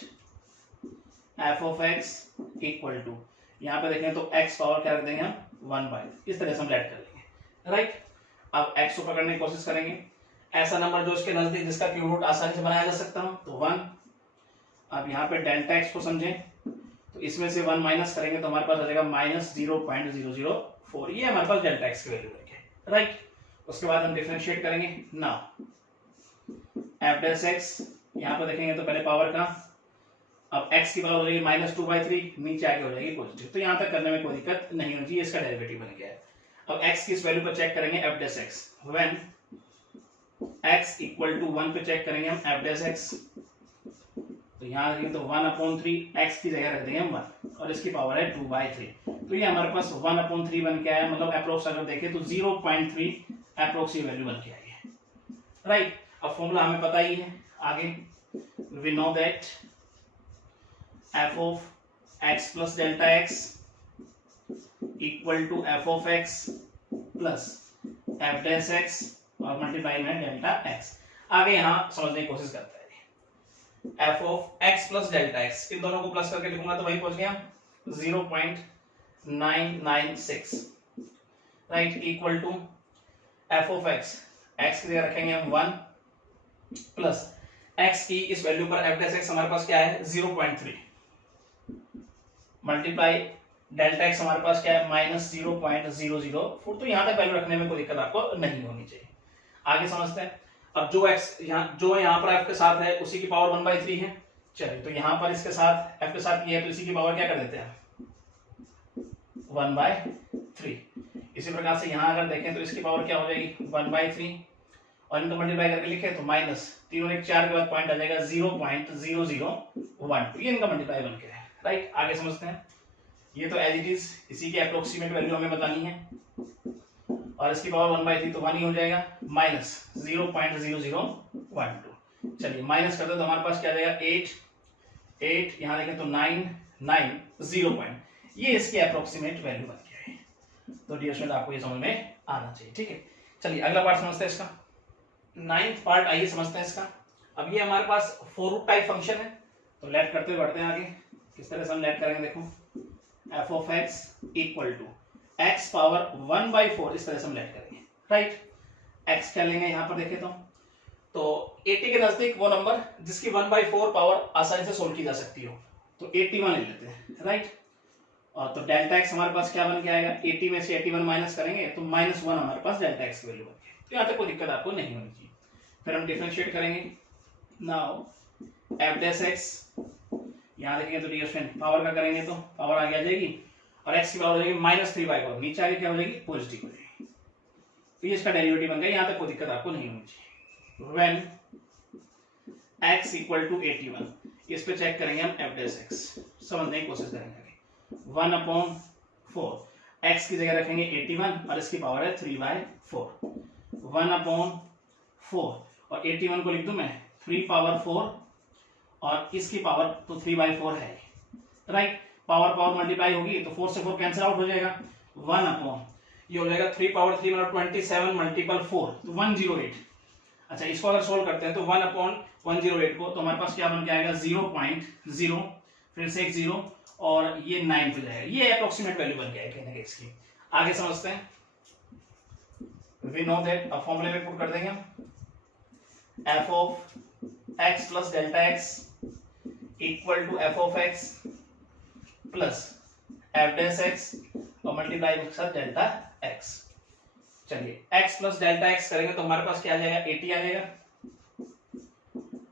f of x equal to, यहाँ पे देखें तो एक्स पावर क्या रख देंगे हम 1/, इस तरह से हम लेट कर लेंगे, राइट। अब एक्स को पकड़ने की कोशिश करेंगे, ऐसा नंबर जो इसके नजदीक जिसका क्यूब रूट आसानी से बनाया जा सकता हो, तो 1। अब यहाँ पे डेल्टा एक्स को समझें, तो इसमें से 1 माइनस करेंगे तो हमारे पास आ जाएगा -0.004, ये हमारे पास डेल्टा एक्स की वैल्यू है, राइट। उसके बाद हम डिफरेंशिएट करेंगे, नाउ एफ डैश एक्स, यहाँ पर देखेंगे तो पहले पावर का, अब x की पावर हो जाएगी -2/3, नीचे आके हो जाएगी पॉजिटिव, तो यहाँ तक करने में कोई दिक्कत नहीं होनी चाहिए, इसका डेरिवेटिव बन गया है। अब x की इस वैल्यू पर चेक करेंगे f dash x, when x equal to 1 पे चेक करेंगे हम एफ डैश एक्स, तो यहाँ देखिए तो 1/3, x की जगह रख देंगे हम 1, और इसकी पावर है 2/3, तो ये हमारे पास 1/3 बन के आया, मतलब अप्रोक्स अगर देखें तो 0.3 अप्रोक्स ये वैल्यू बन के आई है, राइट। अब फॉर्मूला हमें पता ही है, आगे we know that f of x plus delta x equal to f of x plus f dash x और मल्टीप्लाई में डेल्टा x। आगे यहां समझने की कोशिश करते हैं, f of x plus delta x, इन दोनों को प्लस करके लिखूंगा तो वही पहुंच गया 0.996, right, equal to f of x, x की जगह रखेंगे हम 1 प्लस x की इस वैल्यू पर f dash x हमारे पास क्या है 0.3 मल्टीप्लाई डेल्टा एक्स हमारे पास क्या है -0.004, तो यहां तक वैल्यू रखने में कोई दिक्कत आपको नहीं होनी चाहिए। आगे समझते हैं, अब जो x यहाँ पर f के साथ है उसी की पावर 1/3 है, चलिए तो यहाँ पर इसके साथ f के साथ ये है, तो इसी की पावर क्या कर देते हैं 1/3। इसी प्रकार से यहाँ अगर देखें तो इसकी पावर क्या हो जाएगी 1/3, और इनको मल्टीप्लाई करके लिखे तो माइनस 3 और 1 4 के बाद पॉइंट आ जाएगा 0.0012, ये इनका मल्टीप्लाई बन के है, राइट। आगे समझते हैं, ये तो एज इट इज इसी की अप्रोक्सीमेट वैल्यू हमें बतानी है, और इसकी पावर 1/3 तो 1 ही हो जाएगा, -0.0012। चलिए माइनस करते तो हमारे पास क्या आ जाएगा 8 यहाँ देखें तो 990 ये इसकी अप्रोक्सीमेट वैल्यू बन गया है। तो डियर स्टूडेंट आपको ये समझ में आना चाहिए, ठीक है। चलिए अगला पार्ट समझते हैं इसका, 9th पार्ट आइए समझते हैं इसका। अब ये हमारे पास 4 रूट टाइप फंक्शन है, तो लेट करते हुए बढ़ते हैं आगे, किस तरह से हम लेट करेंगे देखो, f of x equal to x power 1/4, इस तरह से हम लेट करेंगे, राइट। x क्या लेंगे यहाँ पर देखें तो 80 के नजदीक वो नंबर जिसकी 1/4 पावर आसानी से सोल्व की जा सकती हो, तो 81 ले लेते हैं, राइट। और तो डेल्टा x हमारे पास क्या बन के आएगा, 80 में से 81 माइनस करेंगे तो -1 हमारे पास डेल्टा x की वैल्यू बन गई, तो यहाँ तक कोई दिक्कत आपको नहीं होनी चाहिए। फिर हम डिफरेंशिएट करेंगे, नाउ f डैश x, यहाँ देखेंगे तो डियर फ्रेंड पावर का करेंगे तो पावर आगे आ जाएगी, और x की पावर हो जाएगी -3/4, नीचे आगे क्या हो जाएगी पॉजिटिव हो जाएगी, तो ये इसका डेरिवेटिव बन गया, यहाँ तक कोई दिक्कत आपको नहीं होनी चाहिए। व्हेन x इक्वल टू 81, इस पे चेक करेंगे हम f डैश x, समझने की कोशिश करेंगे, 1/4, x की जगह रखेंगे 81 और इसकी पावर है 3/4, 1/4 और 81 को लिख दूं मैं 3/4 और इसकी पावर तो 3/4 है, राइट। पावर पावर मल्टीप्लाई होगी तो 4 से 4 कैंसिल आउट हो जाएगा, 1/, ये हो जाएगा 3/3 मतलब 27 मल्टीपल 4, तो 108। अच्छा इसको अगर सोल्व करते हैं तो 1/108 को, तो हमारे पास क्या बन के आएगा 0.0, फिर से एक 0 और ये 9 पे जाएगा, ये अप्रोक्सीमेट वैल्यू बन गया है कहने के इसकी। आगे समझते हैं, वी नो दैट, अब फॉर्मूले में पुट कर देंगे हम, f of x plus delta x equal to f of x plus f dash x और मल्टीप्लाई के साथ डेल्टा x। चलिए x प्लस डेल्टा x करेंगे तो हमारे पास क्या आ जाएगा 80 आ जाएगा,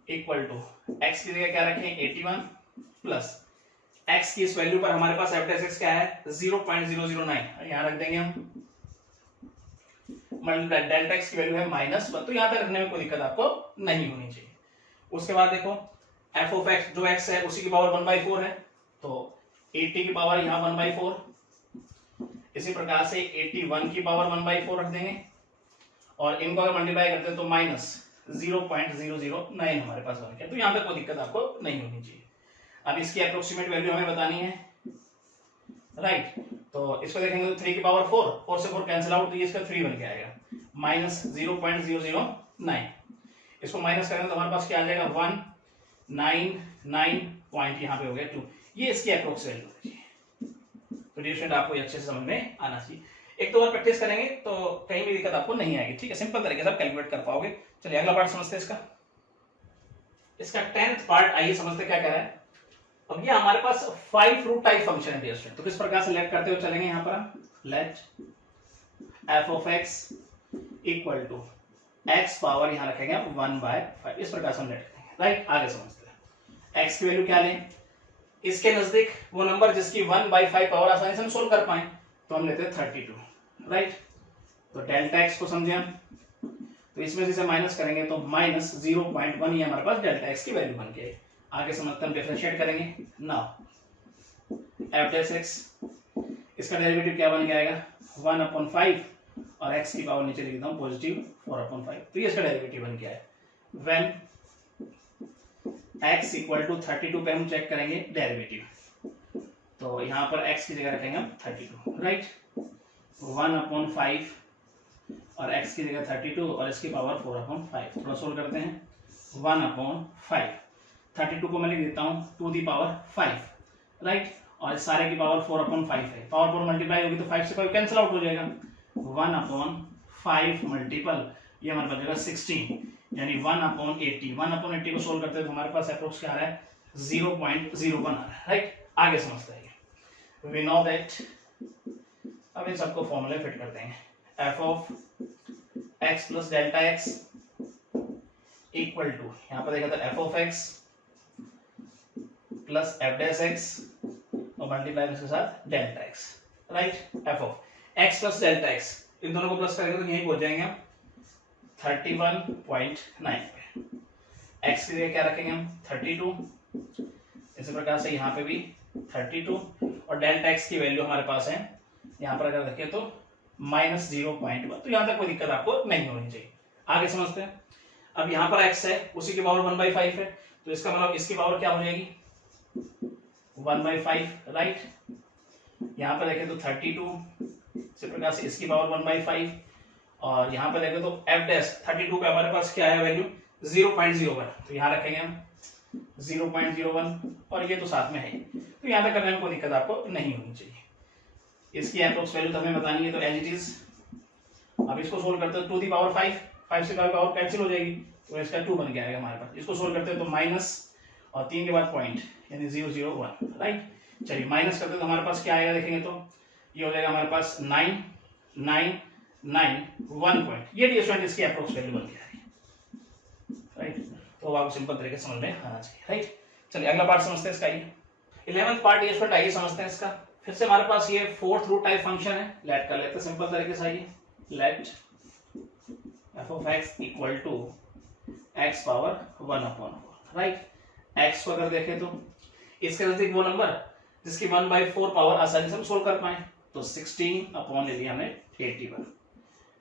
इक्वल टू x की जगह क्या रखें 81 प्लस x की इस वैल्यू पर हमारे पास f dash x क्या है 0.009, यहाँ रख देंगे हम मल्टीप्लाई डेल्टा एक्स की वैल्यू है -1, तो यहाँ तक रखने में कोई दिक्कत आपको नहीं होनी चाहिए। उसके बाद देखो एफ ऑफ एक्स, जो एक्स है उसी की पावर 1/4 है, तो 80 की पावर यहाँ 1/4, इसी प्रकार से 81 की पावर 1/4 रख देंगे, और इनको अगर मल्टीप्लाई करते हैं तो -0.009 हमारे पास बन गया। तो यहाँ पे कोई दिक्कत आपको नहीं होनी चाहिए। अब इसकी अप्रोक्सीमेट वैल्यू हमें बतानी है, राइट। तो इसको देखेंगे तो 3 की पावर 4 से 4 कैंसिल आउट, तो ये इसका 3 बन के आएगा, -0.009। इसको माइनस करेंगे तो हमारे पास क्या आ जाएगा 199 पॉइंट, यहाँ पे हो गया 2। ये इसकी अप्रोक्स वैल्यू है। तो डियर स्टूडेंट, आपको अच्छे से समझ में आना चाहिए। एक तो और प्रैक्टिस करेंगे तो कहीं भी दिक्कत आपको नहीं आएगी, ठीक है, सिंपल तरीके से आप कैलकुलेट कर पाओगे। चलिए अगला पार्ट समझते हैं इसका 10th पार्ट। आइए समझते क्या कह रहा है। अब ये हमारे पास 5 रूट टाइप फंक्शन है डियर स्टूडेंट, तो किस प्रकार से लेट करते हुए चलेंगे। यहाँ पर let f of x equal to x power यहाँ रखेंगे 1/5, इस प्रकार से हम लेट करेंगे, राइट। आगे समझते हैं एक्स की वैल्यू क्या लें, इसके नजदीक वो नंबर जिसकी 1/5 पावर आसानी से हम सोल्व कर पाए, तो हम लेते हैं 32, राइट। तो डेल्टा एक्स को समझे हम, तो इसमें से माइनस करेंगे तो -0.1 ये हमारे पास डेल्टा एक्स की वैल्यू बन के। आगे समझते हम डिफरेंशिएट करेंगे। नाउ एफ डैश एक्स, इसका डेरिवेटिव क्या बन जाएगा 1/5, और x की पावर नीचे लिख देता हूं पॉजिटिव 4/5, तो ये इसका डेरिवेटिव बन गया है। व्हेन x इक्वल टू 32 पे हम चेक करेंगे डेरिवेटिव, तो यहाँ पर x की जगह रखेंगे हम 32, राइट। 1/5 और x की जगह 32 और इसकी पावर 4/5, थोड़ा सोल्व करते हैं। 1/5, 32 को मैं लिख देता हूँ टू दी पावर 5, राइट, और इस सारे की पावर 4/5 है। पावर 4 मल्टीप्लाई होगी तो 5 से 5 कैंसिल आउट हो जाएगा। 1/5 मल्टीपल ये हमारे पास जाएगा 16, यानी 1/80। 1/80 को सोल्व करते हैं तो हमारे पास अप्रोक्स क्या आ रहा है 0.01 आ रहा है, राइट। आगे समझते हैं, वी नो दैट, अब इन सबको फॉर्मूले फिट करते हैं। F of x plus delta x equal to, यहाँ पर देखा था F of x plus F dash x और मल्टीप्लाई इसके साथ delta x, right. F of x plus delta X, इन दोनों को प्लस करेंगे तो यहीं पहुंच जाएंगे हम 31.9 पे। एक्स की जगह क्या रखेंगे हम 32, इसी प्रकार से यहाँ पे भी 32, और डेल्टा एक्स की वैल्यू हमारे पास है यहाँ पर अगर रखें तो -0.1, तो यहाँ तक कोई दिक्कत आपको नहीं होनी चाहिए। आगे समझते हैं। अब यहाँ पर x है, उसी की पावर 1/5 है, तो इसका मतलब इसकी पावर क्या हो जाएगी 1/5, राइट। यहाँ पर देखें तो 32, इसी प्रकार से इसकी पावर 1/5, और यहाँ पर देखें तो f डैश 32 पे हमारे पास क्या है वैल्यू 0.01, तो यहाँ रखेंगे हम 0.01, और ये तो साथ में है, तो यहाँ तक करने में कोई दिक्कत आपको नहीं होनी चाहिए। इसकी अप्रोक्स वैल्यू तो हमें बतानी है, तो एज इट इज। अब इसको सोल्व करते हैं टू दी पावर 5 से पावर कैंसिल हो जाएगी, तो इसका 2 बन के आएगा हमारे पास। इसको सोल्व करते हैं तो माइनस और 3 के बाद पॉइंट, यानी 001, राइट। चलिए माइनस करते हैं तो हमारे पास क्या आएगा देखेंगे तो ये हो जाएगा हमारे पास 9991 पॉइंट। ये डियर स्टूडेंट इसकी अप्रोक्स वैल्यू बन के आ रही है, राइट। तो आपको सिंपल तरीके से समझ में आना चाहिए, राइट। चलिए अगला पार्ट समझते हैं इसका। ये 11th पार्ट डियर स्टूडेंट आइए समझते हैं इसका। फिर से हमारे पास ये 4th रूट टाइप फंक्शन है, लेट कर लेते हैं सिंपल तरीके से। आइए let f of x equal to x power 1/4, right. X को अगर देखें तो इसके नजदीक वो नंबर जिसकी 1/4 पावर आसानी से हम सोल्व कर पाए, तो 16 ले लिया हमने 81।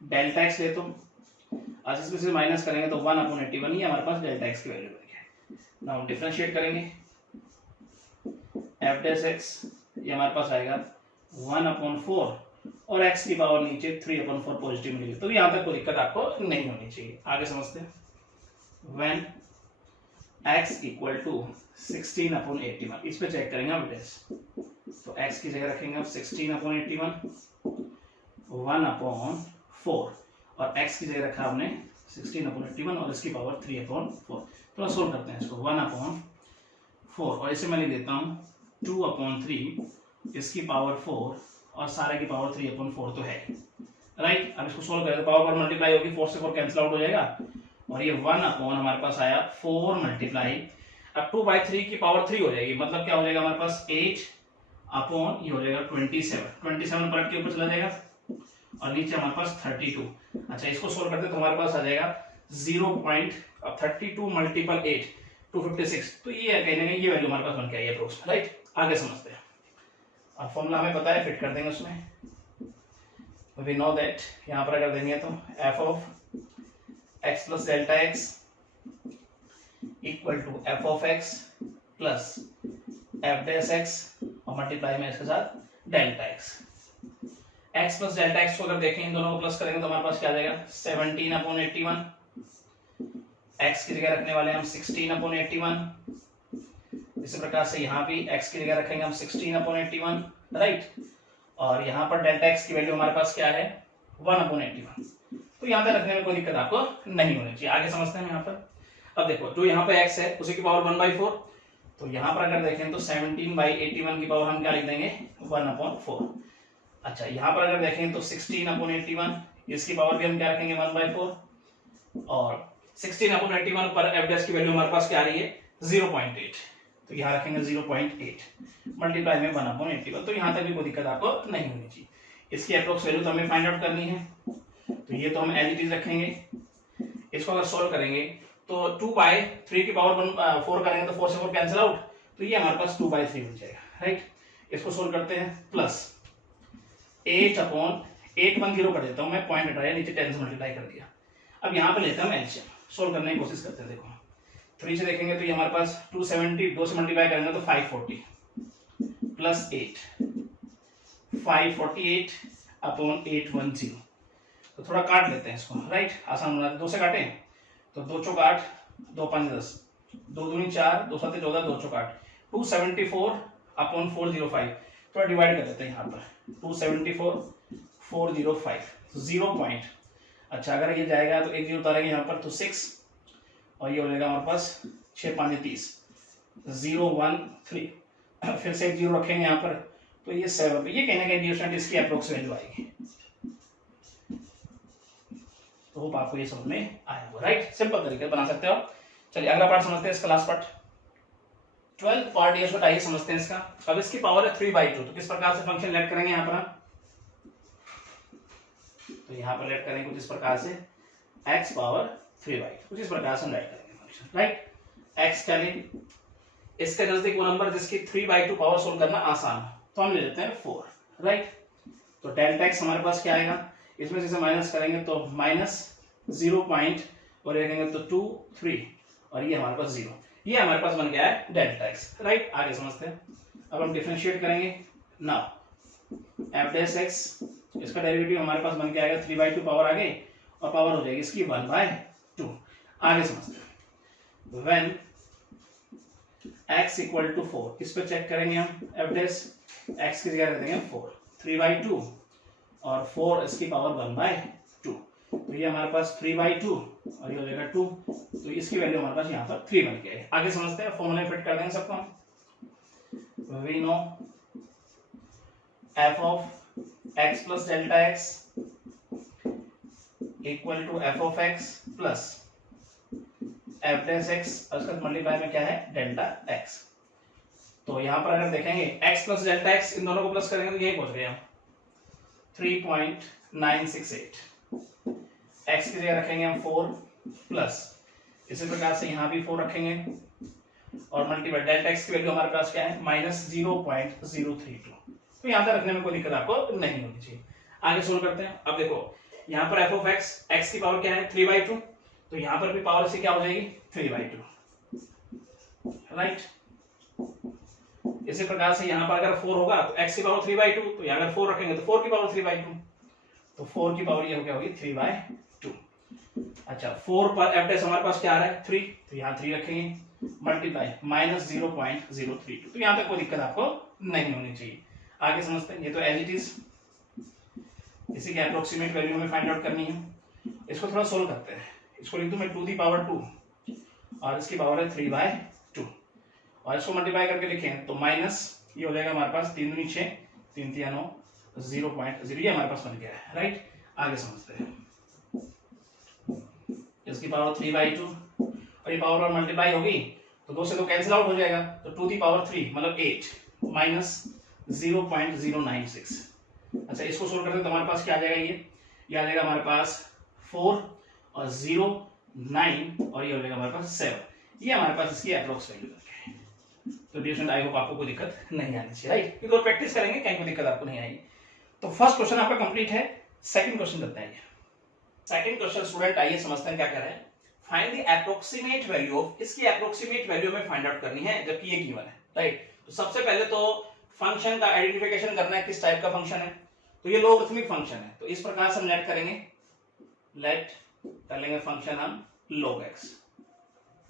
डेल्टा एक्स ले तो आज इसमें से माइनस करेंगे तो 1/81 ही हमारे पास डेल्टा एक्स की वैल्यू बन गया। नाउ डिफरेंशिएट करेंगे, एफ डैश एक्स ये हमारे पास आएगा 1/4, और x की पावर नीचे 3/4 पॉजिटिव मिलेगी, तो यहाँ तक कोई दिक्कत आपको नहीं होनी चाहिए। आगे समझते हैं। व्हेन x इक्वल टू 16/81, इस पे चेक करेंगे हम डैश, तो x की जगह रखेंगे हम 16/81, 1/4, और x की जगह रखा हमने 16/81 और इसकी पावर 3/4। तो सोल्व करते हैं इसको 1/4, और इसे मैं लिख देता हूँ 2/3, इसकी पावर 4 और सारे की पावर 3/4 तो है, राइट। अब इसको सोल्व करें तो पावर पर मल्टीप्लाई होगी, 4 से 4 कैंसिल आउट हो जाएगा, और ये 1/ हमारे पास आया 4 मल्टीप्लाई, अब 2/3 की पावर 3 हो जाएगी, मतलब क्या हो जाएगा हमारे पास 8/, ये हो जाएगा 27 पलट के ऊपर चला जाएगा, और नीचे हमारे पास 32। अच्छा इसको सोल्व करते तो हमारे पास आ जाएगा 0.32 मल्टीपल 8 256। तो ये है कहीं ना कहीं ये वैल्यू हमारे पास बन के आई है अप्रोक्स, राइट। आगे समझते हैं। अब फॉर्मूला हमें पता है, फिट कर देंगे उसमें। वी नो दैट यहाँ पर अगर देंगे तो f of x plus delta x equal to F of x plus F dash x और मल्टीप्लाई में इसके साथ delta x. X plus delta x को अगर देखें इन दोनों को प्लस करेंगे तो हमारे पास क्या आ जाएगा 17/81। एक्स की जगह रखने वाले हम 16/81। इसी प्रकार से यहाँ भी एक्स की जगह रखेंगे हम 16/81, राइट। और यहाँ पर डेल्टा एक्स की वैल्यू हमारे पास क्या है 1/81। तो यहाँ पे रखने में कोई दिक्कत आपको नहीं होनी चाहिए। आगे समझते हैं यहाँ पर। अब देखो जो यहाँ पे x है उसी की पावर 1/4। तो यहाँ पर अगर देखें तो 17/81 की पावर हम क्या लिख देंगे 1/4। अच्छा यहाँ पर अगर देखें तो 16/81 इसकी पावर भी हम क्या रखेंगे 1/4। और 16/81 पर एफ डैश की वैल्यू हमारे पास क्या आ रही है 0.8। तो यहाँ रखेंगे 0.8 मल्टीप्लाई में 1/81। तो यहाँ तक भी कोई दिक्कत आपको नहीं होनी चाहिए। इसकी अप्रोक्स वैल्यू तो हमें फाइंड आउट करनी है। तो ये तो हम एज इट इज रखेंगे। इसको अगर सोल्व करेंगे तो 2/3 की पावर 4 करेंगे तो 4 से 4 कैंसिल आउट। तो ये हमारे पास 2/3 बन जाएगा, राइट। इसको सोल्व करते हैं प्लस 8/810 कर देता हूँ मैं, पॉइंट हटाया नीचे 10 से मल्टीप्लाई कर दिया। अब यहाँ पे लेता हूँ एलसीएम, सोल्व करने की कोशिश करते हैं। देखो 3 से देखेंगे तो ये हमारे पास 270, 2 से मल्टीप्लाई करेंगे तो 540 प्लस 8 548/810। तो थोड़ा काट लेते हैं इसको, राइट। आसान होना है, 2 से काटें तो 2 चौक 8, 2 5 10, 2 दूनी 4, 2 7 14, 2 चौक 8 274/405। थोड़ा डिवाइड कर देते हैं यहाँ पर 274/405 0 पॉइंट। अच्छा अगर ये जाएगा तो एक जीरो उतारेंगे यहाँ पर तो 6 और ये हो जाएगा हमारे पास 6 5 30 013। फिर से एक जीरो रखेंगे यहाँ पर तो ये 7। ये कहने का डिस्टेंस इसकी अप्रोक्स वैल्यू आएगी। तो होप आपको ये समझ में आया होगा, राइट। सिंपल तरीके बना सकते हो। चलिए अगला पार्ट समझते हैं, इसका लास्ट पार्ट 12th पार्ट ये आइए समझते हैं इसका। अब इसकी पावर है 3/2। तो किस प्रकार से फंक्शन लेट करेंगे यहाँ पर हम, तो यहाँ पर लेट करेंगे कुछ इस प्रकार से x पावर 3/2 कुछ इस प्रकार से हम लेट करेंगे फंक्शन, राइट। x क्या लेंगे, इसके नजदीक वो नंबर जिसकी 3/2 पावर सोल्व करना आसान हो तो हम ले लेते हैं 4, राइट। तो डेल्टा x हमारे पास क्या आएगा, इसमें से माइनस करेंगे तो -0 पॉइंट और ये करेंगे तो 2 3 और ये हमारे पास 0। ये हमारे पास बन गया है डेल्टा x, राइट। आगे समझते हैं। अब हम डिफरेंशिएट करेंगे नाउ एफ डैश एक्स, इसका डेरिवेटिव हमारे पास बन के आएगा 3/2 पावर आ गई और पावर हो जाएगी इसकी 1/2। आगे समझते हैं। व्हेन x इक्वल टू 4, इस पे चेक करेंगे हम एफ डैश x की जगह रख देंगे 4 3/2 और 4 इसकी पावर 1/2। तो ये हमारे पास 3/2 और ये हो जाएगा 2। तो इसकी वैल्यू हमारे पास यहाँ पर 3 बन के आई। आगे समझते हैं, फॉर्मूला फिट कर देंगे सबको हम। We know f of x plus delta x equal to F of x plus F dash x और इसका मल्टीप्लाई में क्या है डेल्टा एक्स। तो यहाँ पर अगर देखेंगे x प्लस डेल्टा x, इन दोनों को प्लस करेंगे तो यही पहुंच गए हम 3.968। x की जगह रखेंगे हम 4 प्लस, इसी प्रकार से यहाँ भी 4 रखेंगे और मल्टीप्लाई डेल्टा x की वैल्यू हमारे पास क्या है -0.032। तो यहाँ तक रखने में कोई दिक्कत आपको नहीं होनी चाहिए। आगे सोल्व करते हैं। अब देखो यहाँ पर f ऑफ x, x की पावर क्या है 3/2, तो यहाँ पर भी पावर से क्या हो जाएगी 3/2, राइट। इसी प्रकार से यहाँ पर अगर 4 होगा तो x की पावर 3/2, तो यहाँ अगर 4 रखेंगे तो 4 की पावर 3/2, तो 4 की पावर ये हो क्या होगी 3/2। अच्छा 4 पर f डैश हमारे पास क्या आ रहा है 3, तो यहाँ 3 रखेंगे मल्टीप्लाई -0.032। तो यहाँ तक कोई दिक्कत आपको नहीं होनी चाहिए। आगे समझते हैं। ये तो एज इट इज, इसी की अप्रोक्सीमेट वैल्यू हमें फाइंड आउट करनी है। इसको थोड़ा सोल्व करते हैं। इसको लिख दूं मैं 2 दी पावर 2 और इसकी पावर है 3/2 और इसको मल्टीप्लाई करके लिखें तो माइनस ये हो जाएगा हमारे पास 3 दूनी 6 3 3 9 0.0, ये हमारे पास बन गया है, राइट। आगे समझते हैं। इसकी पावर 3/2 और ये पावर और मल्टीप्लाई होगी तो 2 से 2 कैंसिल आउट हो जाएगा, तो 2 दी पावर 3 मतलब 8 -0.096, अच्छा इसको सोल्व करते हैं तो हमारे पास क्या आ जाएगा, ये आ जाएगा हमारे पास 4 और 0 9 और ये हो जाएगा हमारे पास 7। ये हमारे पास इसकी अप्रोक्स वैल्यू है। तो डियर स्टूडेंट आई होप आपको कोई दिक्कत नहीं आनी चाहिए, राइट, क्योंकि प्रैक्टिस करेंगे कहीं कोई दिक्कत आपको नहीं आएगी। तो फर्स्ट क्वेश्चन आपका कंप्लीट है। सेकंड क्वेश्चन करते हैं। सेकंड क्वेश्चन स्टूडेंट आइए समझते हैं क्या कह रहे हैं। Find the approximate value of, इसकी एप्रोक्सीमेट वैल्यू में फाइंड आउट करनी है जबकि ये गिवन है, राइट। तो सबसे पहले तो फंक्शन का आइडेंटिफिकेशन करना है किस टाइप का फंक्शन है। तो ये लोगरिथमिक फंक्शन है, तो इस प्रकार से हम लेट करेंगे, लेट कर लेंगे फंक्शन हम log x,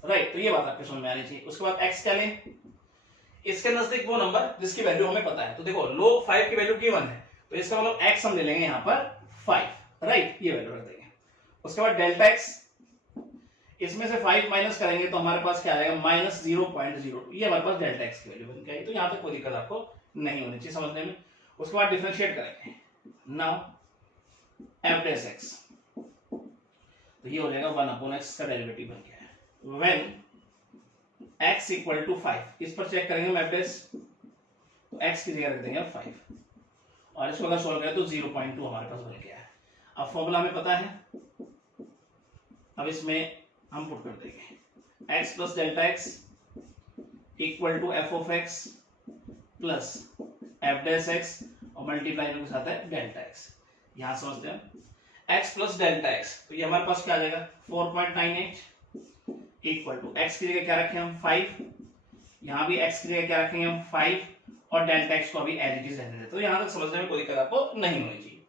राइट। तो ये बात आपके समझ में आनी चाहिए। उसके बाद x क्या लें, इसके नजदीक वो नंबर जिसकी वैल्यू हमें पता है। तो देखो log 5 की वैल्यू गिवन है, तो इसका मतलब x हम ले लेंगे यहाँ पर 5, राइट, ये वैल्यू रख देंगे। उसके बाद डेल्टा x, इसमें से 5 माइनस करेंगे तो हमारे पास क्या आएगा -0.0, ये हमारे पास डेल्टा x की वैल्यू बन गई। तो यहाँ तक कोई दिक्कत आपको नहीं होनी चाहिए समझने में। उसके बाद डिफरेंशिएट करेंगे, नाउ f डैश x, तो ये हो जाएगा 1/x का डेरिवेटिव बन गया है। व्हेन x इक्वल टू 5, इस पर चेक करेंगे हम f डैश, तो x की जगह रख देंगे 5 और इसको अगर सोल्व करें तो 0.2 हमारे पास बन गया है। अब फॉर्मूला हमें पता है, अब इसमें हम पुट कर देंगे x plus delta x equal to f of x plus f dash x और मल्टीप्लाई के साथ है डेल्टा x। यहां समझते हैं x प्लस डेल्टा x, तो ये हमारे पास क्या आ जाएगा 4.98 इक्वल टू x की जगह क्या रखें हम 5, यहां भी x की जगह क्या रखेंगे हम 5 और डेल्टा x को अभी एज इट इज रहने देते। तो यहां तक समझने में कोई दिक्कत आपको नहीं होनी चाहिए।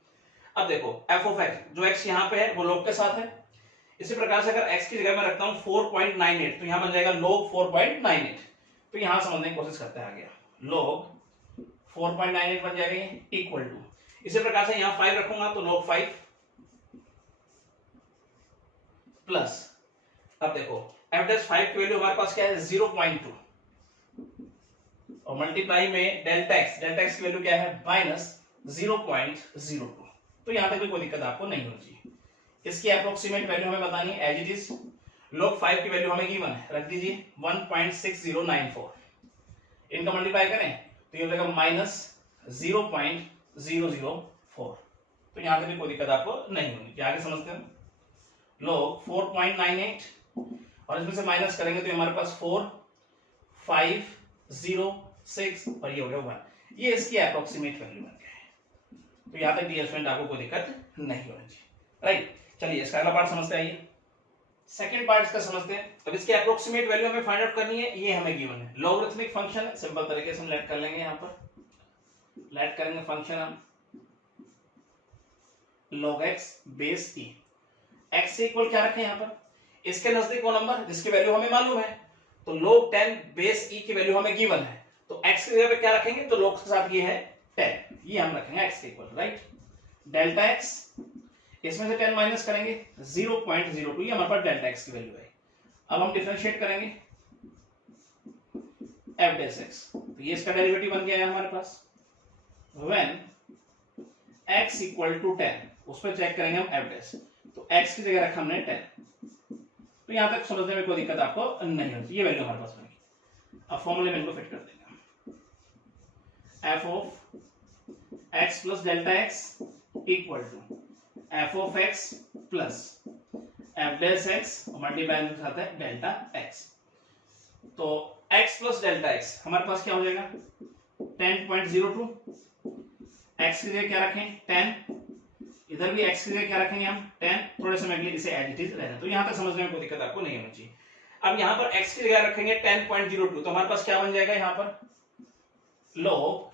अब देखो f ऑफ x, जो x यहां पे है वो log के साथ है। इसी प्रकार से अगर x की जगह मैं रखता हूं 4.98, तो यहां बन जाएगा log 4.98। तो यहां समझने की कोशिश करते हैं आगे, log 4.98 बन जाएगा इक्वल टू, इसी प्रकार से यहां 5 रखूंगा तो log 5 प्लस, अब देखो f डैश 5 की वैल्यू हमारे पास क्या है 0.2 और मल्टीप्लाई में डेल्टा x की वैल्यू क्या है -0.02। तो यहां तक भी कोई दिक्कत आपको नहीं होनी चाहिए। इसकी अप्रोक्सीमेट वैल्यू हमें बतानी है एज इट इज, log 5 की वैल्यू हमें गिवन है, रख दीजिए 1.6094। इनका मल्टीप्लाई करें तो ये हो जाएगा -0.004। तो यहां तक भी कोई दिक्कत आपको नहीं होनी। आगे समझते हैं, log 4.98 और इसमें से माइनस करेंगे तो हमारे पास 4 5 0 6 और ये हो गया 1। ये इसकी अप्रोक्सीमेट वैल्यू बन गया है। तो यहां तक डियर स्टूडेंट आपको कोई दिक्कत नहीं होनी चाहिए, राइट। चलिए इसका अगला पार्ट समझते हैं। आइए सेकंड पार्ट इसका समझते हैं। अब इसकी अप्रोक्सीमेट वैल्यू हमें फाइंड आउट करनी है, ये हमें गिवन है। लॉगरिथमिक फंक्शन है, सिंपल तरीके से हम लेट कर लेंगे, यहां पर लेट करेंगे फंक्शन हम log x base e, x से इक्वल क्या रखें यहां पर, इसके नजदीक वो नंबर जिसकी वैल्यू हमें मालूम है। तो log 10 बेस e की वैल्यू हमें गिवन है, तो x की जगह पे क्या रखेंगे, तो log के साथ ये है 10, ये हम रखेंगे x के इक्वल, राइट। डेल्टा x, इसमें से 10 माइनस करेंगे 0.02, ये हमारे पास डेल्टा x की वैल्यू है। अब हम डिफरेंशिएट करेंगे f डैश x, तो ये इसका डेरिवेटिव बन गया है हमारे पास। व्हेन x इक्वल टू 10, उस पर चेक करेंगे हम f डैश, तो x की जगह रखा हमने 10। तो यहां तक समझने में कोई दिक्कत आपको नहीं होती, ये वैल्यू हमारे पास बनेगी। अब फॉर्मूले में इनको फिट कर देंगे, f of x plus delta x equal to f of x plus f dash x और मल्टीप्लाई के साथ है डेल्टा x। तो x प्लस डेल्टा x हमारे पास क्या हो जाएगा 10.02, x की जगह क्या रखें 10, इधर भी x की जगह क्या रखेंगे हम 10, थोड़े समय के लिए इसे एज इट इज रहना। तो यहां तक समझने में कोई दिक्कत आपको नहीं होनी चाहिए। अब यहां पर x की जगह रखेंगे 10.02, तो हमारे पास क्या बन जाएगा यहां पर log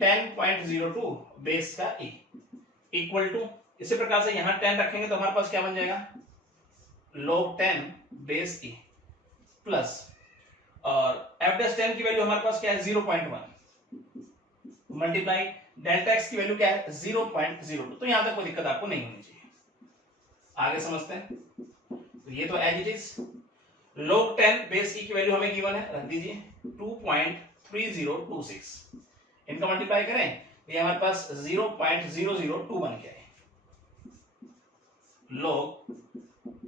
10.02 बेस का e इक्वल टू, इसी प्रकार से यहां 10 रखेंगे तो हमारे पास क्या बन जाएगा log 10 बेस e प्लस, और f डैश 10 की वैल्यू हमारे पास क्या है 0.1 मल्टीप्लाई डेल्टा x की वैल्यू क्या है 0.02। तो यहां तक कोई दिक्कत आपको नहीं होनी चाहिए। आगे समझते हैं, तो ये तो as it is log 10 base e की वैल्यू हमें गिवन है, रख दीजिए 2.3026। इनका मल्टीप्लाई करें तो ये हमारे पास 0.002 बन गया है। log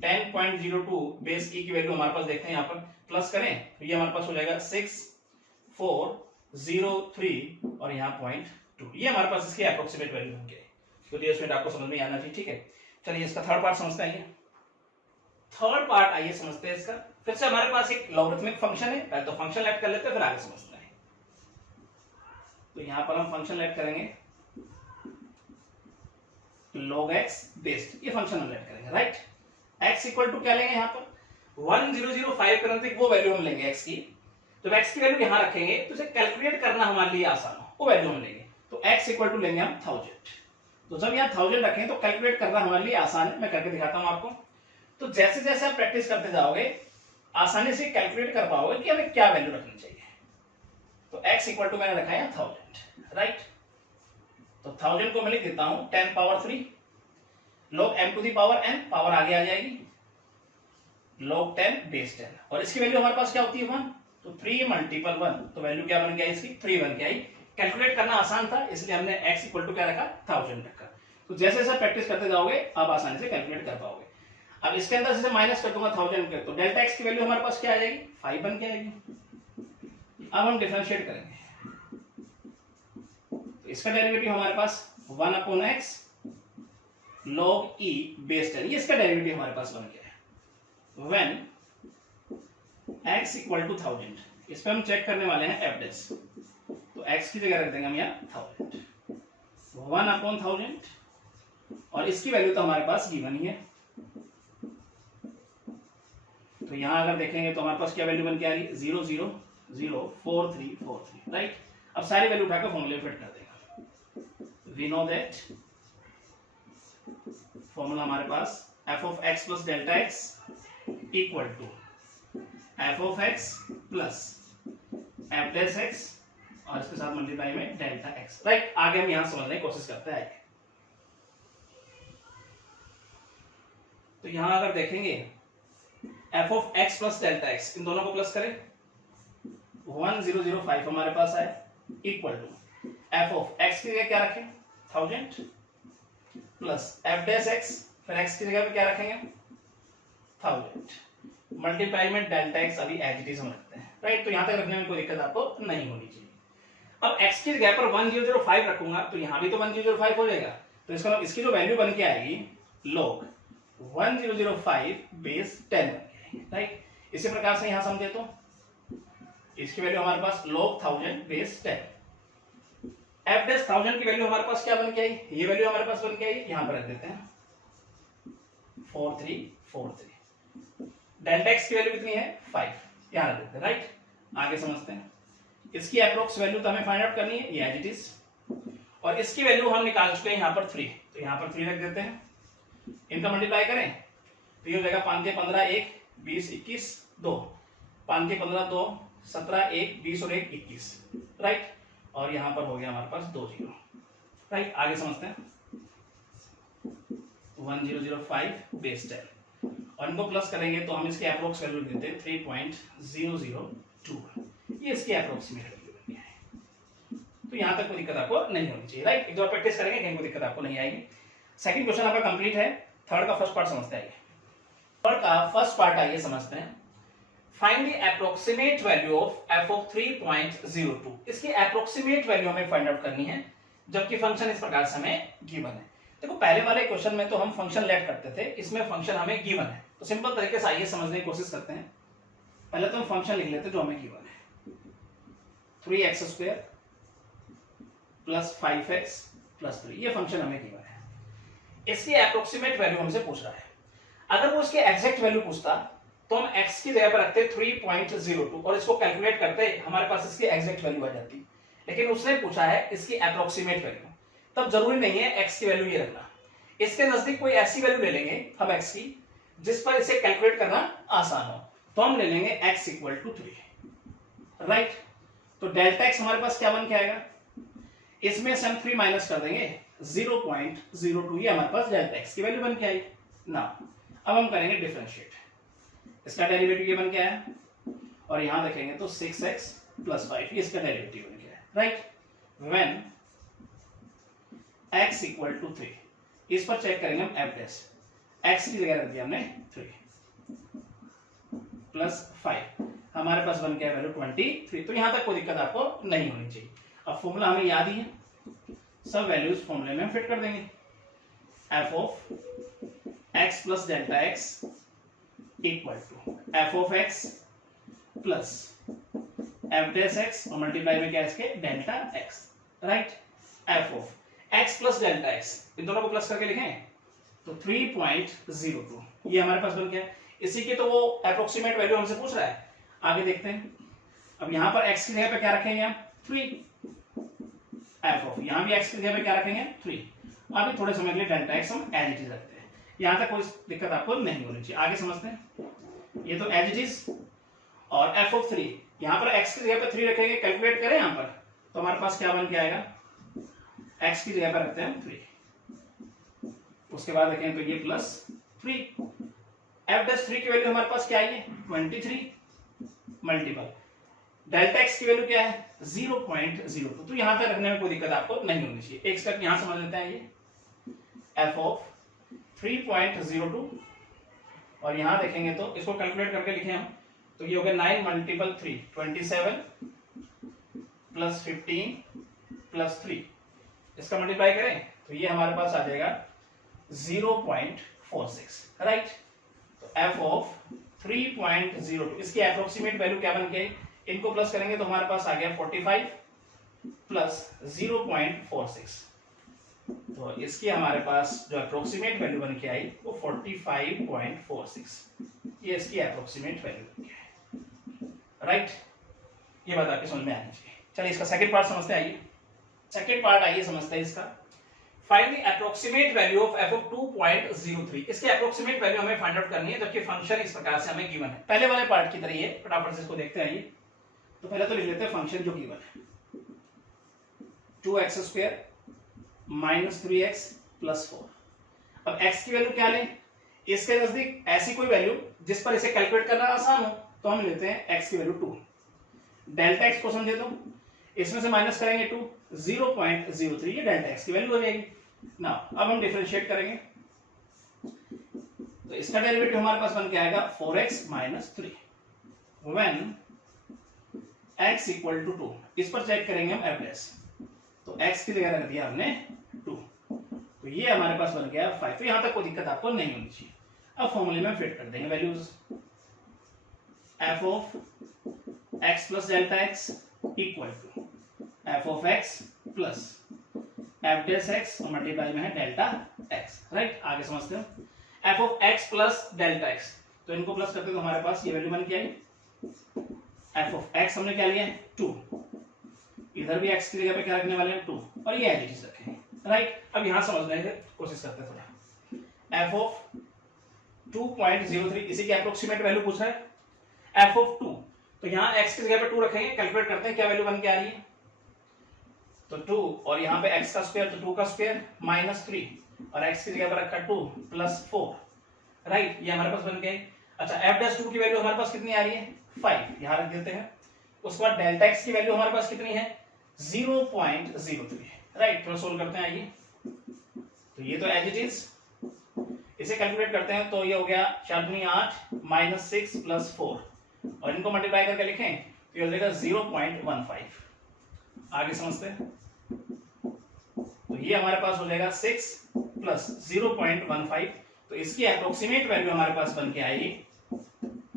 10.02 बेस e की वैल्यू हमारे पास देखते हैं, यहां पर प्लस करें तो ये हमारे पास हो जाएगा 6403 और यहां 0.2 2। ये हमारे पास इसकी अप्रोक्सीमेट वैल्यू बन गई। तो ये स्टूडेंट आपको समझ में आना चाहिए, ठीक है। चलिए इसका थर्ड पार्ट समझते हैं। थर्ड पार्ट आइए समझते हैं इसका। फिर से हमारे पास एक लॉगरिथमिक फंक्शन है, पहले तो फंक्शन लेट कर लेते हैं फिर आगे समझते हैं। तो यहां पर हम फंक्शन लेट करेंगे log x बेस्ड, ये फंक्शन हम लेट करेंगे, राइट। x इक्वल टू क्या लेंगे यहां पर 1005 करंट वो वैल्यू हम लेंगे x की। जब x की वैल्यू यहां रखेंगे तो इसे कैलकुलेट करना हमारे लिए आसान हो, वो वैल्यू हम लेंगे। तो x इक्वल टू लेंगे हम 1000। तो जब यहां 1000 रखें तो कैलकुलेट करना हमारे लिए आसान है, मैं करके दिखाता हूं आपको। तो जैसे जैसे आप प्रैक्टिस करते जाओगे आसानी से कैलकुलेट कर पाओगे कि हमें क्या वैल्यू रखनी चाहिए। तो x इक्वल टू मैंने रखा है 1000, राइट। तो 1000 को मैं लिख देता हूं 10 power 3 log m to the power n, power आगे आ जाएगी log 10 बेस 10, और इसकी वैल्यू हमारे पास क्या होती है 1। तो 3 मल्टीपल 1, तो वैल्यू क्या बन गया इसकी 3 बन के आई। कैलकुलेट करना आसान था इसलिए हमने x इक्वल टू क्या रखा 1000 रखा। तो जैसे जैसे प्रैक्टिस करते जाओगे आप आसानी से कैलकुलेट कर पाओगे। अब इसके अंदर जैसे माइनस कर दूंगा 1000 के, तो डेल्टा x की वैल्यू हमारे पास क्या आ जाएगी 5 बन के आएगी। अब हम डिफरेंशिएट करेंगे, तो इसका डेरिवेटिव हमारे पास 1 upon x log e base 10, ये इसका डेरिवेटिव हमारे पास बन गया है। when x इक्वल टू 1000, इस पे हम चेक करने वाले हैं f डैश, तो x की जगह रख देंगे हम यहाँ 1000, 1 अपॉन 1000, और इसकी वैल्यू तो हमारे पास गिवन ही है। तो यहां अगर देखेंगे तो हमारे पास क्या वैल्यू बन के आ रही है 0 0 0 4 3 4 3, राइट। अब सारी वैल्यू उठाकर फॉर्मूले में फिट कर देगा। वी नो दैट फॉर्मूला हमारे पास f of x plus delta x equal to f of x plus f dash x और इसके साथ मल्टीप्लाई में डेल्टा x, राइट। आगे हम यहां समझने की कोशिश करते हैं। तो यहां अगर देखेंगे f of x plus delta x, इन दोनों को प्लस करें 1005 हमारे पास आए equal to f of x की जगह क्या रखें 1000 प्लस f डैश x, फिर x की जगह पे क्या रखेंगे 1000 मल्टीप्लाई में डेल्टा x, अभी एज इट इज हम रखते हैं, राइट। तो यहां तक रखने में कोई दिक्कत आपको नहीं होनी चाहिए। अब x की जगह पर 1005 रखूंगा तो यहां भी तो 1005 हो जाएगा। तो इसका मतलब इसकी जो वैल्यू बन के आएगी log 1005 बेस 10 बन के आएगी, राइट। इसी प्रकार से यहां समझे तो इसकी वैल्यू हमारे पास log 1000 बेस 10, f डैश 1000 की वैल्यू हमारे पास क्या बन के आई, ये वैल्यू हमारे पास बन के आई, यहां पर रख देते हैं 4343। डेल्टा x की वैल्यू कितनी है 5, यहां रख देते हैं, राइट। आगे समझते हैं। इसकी अप्रोक्स वैल्यू तो हमें फाइंड आउट करनी है, ये एज इट इज, और इसकी वैल्यू हम निकाल चुके हैं यहां पर 3, तो यहां पर 3 रख देते हैं। इनका मल्टीप्लाई करें तो ये हो जाएगा 5 के 15 1 20 21 2, 5 के 15 2 17 1 20 और 1 21, राइट। और यहां पर हो गया हमारे पास 2 0, राइट। आगे समझते हैं। 1005 बेस 10, और इनको प्लस करेंगे तो हम इसके अप्रोक्स वैल्यू देते हैं 3.002, ये इसकी अप्रोक्सीमेट वैल्यू बन गया है। तो यहां तक कोई दिक्कत आपको नहीं होनी चाहिए, राइट। एक दो प्रैक्टिस करेंगे कहीं कोई दिक्कत आपको नहीं आएगी। सेकंड क्वेश्चन आपका कंप्लीट है। थर्ड का फर्स्ट पार्ट समझते हैं। थर्ड का फर्स्ट पार्ट आइए समझते हैं। Find the approximate value of f of 3.02, इसकी एप्रोक्सीमेट वैल्यू हमें फाइंड आउट करनी है, जबकि फंक्शन इस प्रकार से हमें गिवन है। देखो पहले वाले क्वेश्चन में तो हम फंक्शन लेट करते थे, इसमें फंक्शन हमें गिवन है। तो सिंपल तरीके से आइए समझने की कोशिश करते हैं। पहले तो हम फंक्शन लिख लेते हैं जो हमें गिवन है, 3x² प्लस 5x प्लस 3, ये फंक्शन हमें गिवन है। इसकी एप्रोक्सीमेट वैल्यू हमसे पूछ रहा है। अगर वो इसकी एग्जैक्ट वैल्यू पूछता तो हम x की जगह पर रखते 3.02 और इसको कैलकुलेट करते हमारे पास इसकी एग्जैक्ट वैल्यू आ जाती। लेकिन उसने पूछा है इसकी एप्रोक्सीमेट वैल्यू, तब जरूरी नहीं है x की वैल्यू ये रखना। इसके नजदीक कोई ऐसी वैल्यू ले लेंगे हम x की जिस पर इसे कैलकुलेट करना आसान हो, तो हम ले लेंगे x इक्वल टू 3, राइट। तो डेल्टा x हमारे पास क्या बन के आएगा, इसमें से हम 3 माइनस कर देंगे 0.02, ये हमारे पास डेल्टा x की वैल्यू बन के आई ना। अब हम करेंगे डिफरेंशिएट, इसका डेरिवेटिव ये बन के आया, और यहां देखेंगे तो 6x प्लस 5, ये इसका डेरिवेटिव बन गया है, right. When x equal to 3, इस पर चेक करेंगे हम f डैश, x की जगह रख दिया हमने 3 प्लस 5, हमारे पास बन गया वैल्यू 23। तो यहां तक कोई दिक्कत आपको नहीं होनी चाहिए। अब फॉर्मूला हमें याद ही है, सब वैल्यूज फॉर्मूले में फिट कर देंगे। F of x plus delta x equal to F of x plus F dash x और मल्टीप्लाई में क्या है इसके delta x, right. F of x plus delta X, इन दोनों को प्लस करके लिखें तो 3.02 ये हमारे पास बन गया। इसी की तो वो अप्रोक्सीमेट वैल्यू हमसे पूछ रहा है। आगे देखते हैं। अब यहां पर x की जगह पे क्या रखेंगे हम 3, एफ ऑफ यहां भी x की जगह पे क्या रखेंगे 3। अभी थोड़े समय के लिए डेल्टा एक्स हम एज इट इज रखते हैं, यहां तक कोई दिक्कत आपको नहीं होनी चाहिए। आगे समझते हैं। ये तो एज इट इज और एफ ऑफ 3 यहां पर x की जगह पे 3 रखेंगे, कैलकुलेट करें यहां पर तो हमारे पास क्या बन के आएगा, x की जगह पर रखते हैं 3, उसके बाद देखें तो ये प्लस 3, एफ डैश 3 की वैल्यू हमारे पास क्या है 23 मल्टीपल डेल्टा एक्स की वैल्यू क्या है 0.02। तो यहां तक रखने में कोई दिक्कत आपको नहीं होनी चाहिए। एक स्टेप यहां समझ लेते हैं। ये एफ ऑफ 3.02 और यहां देखेंगे तो इसको कैलकुलेट करके लिखें हम तो ये हो गया 9 मल्टीपल 3 27 प्लस 15 प्लस 3, इसका मल्टीप्लाई करें तो ये हमारे पास आ जाएगा 0.46, राइट। तो एफ ऑफ 3.02 इसकी अप्रोक्सीमेट वैल्यू क्या बन गई, इनको प्लस करेंगे तो हमारे पास आ गया 45 प्लस 0.46। तो इसकी हमारे पास जो अप्रोक्सीमेट वैल्यू बन के आई वो 45.46, ये इसकी अप्रोक्सीमेट वैल्यू बन के आई, राइट। ये बात आपकी समझ में आनी चाहिए। चलिए इसका सेकंड पार्ट समझते हैं। आइए सेकंड पार्ट आइए समझते हैं इसका। Find the approximate value of F of 2.03। इसकी अप्रोक्सीमेट वैल्यू हमें फाइंड आउट करनी है जबकि फंक्शन इस प्रकार से हमें गिवन है। पहले वाले पार्ट की तरह ही है, फटाफट से इसको देखते हैं। तो पहले तो लिख लेते हैं फंक्शन जो गिवन है 2x² माइनस 3x प्लस 4। अब x की वैल्यू क्या लें, इसके नजदीक ऐसी कोई वैल्यू जिस पर इसे कैलकुलेट करना आसान हो तो हम लेते हैं x की वैल्यू 2। डेल्टा x को समझे तो इसमें से माइनस करेंगे 2, 0.03 ये डेल्टा x की वैल्यू हो जाएगी ना। अब हम डिफरेंशिएट करेंगे तो इसका डेरिवेटिव हमारे पास बन के आएगा 4x minus 3 when x equal to 2। इस पर चेक करेंगे हम एफ डैश, तो x की जगह रख दिया हमने 2, तो ये हमारे पास बन गया 5। तो यहां तक कोई दिक्कत आपको नहीं होनी चाहिए। अब फॉर्मूले में फिट कर देंगे values. F of x plus delta x equal to F of x plus F dash x और मल्टीप्लाई में है डेल्टा एक्स, राइट। आगे समझते हैं। F of x plus delta x, तो इनको प्लस करते तो हमारे पास ये वैल्यू बन के आई। एफ ऑफ x हमने क्या लिया है 2, इधर भी x की जगह पे क्या रखने वाले हैं 2 और ये एज इट इज रखेंगे, राइट। अब यहां समझने की कोशिश करते हैं थोड़ा। एफ ऑफ 2.03 इसी की अप्रोक्सीमेट वैल्यू पूछ रहा है। एफ ऑफ 2 तो यहां x की जगह पे 2 रखेंगे, कैलकुलेट करते हैं क्या वैल्यू बन के आ रही है। तो 2 और यहां पे x का स्क्वायर तो 2 का स्क्वायर माइनस 3 और x की जगह पर रखा 2 प्लस 4, राइट। ये हमारे पास बन गए। अच्छा एफ डैश 2 की वैल्यू हमारे पास कितनी आ रही है 5, यहां रख देते हैं। उसके बाद डेल्टा एक्स की वैल्यू हमारे पास कितनी है 0.03, राइट। थोड़ा सोल्व करते हैं। आइए तो ये तो एज इट इज, इसे कैलकुलेट करते हैं तो ये हो गया 4 दूनी 8 माइनस 6 प्लस 4 और इनको मल्टीप्लाई करके लिखें तो ये हो जाएगा 0.15। आगे समझते हैं। तो ये हमारे पास हो जाएगा 6 प्लस 0.15, तो इसकी अप्रोक्सीमेट वैल्यू हमारे पास बन के आएगी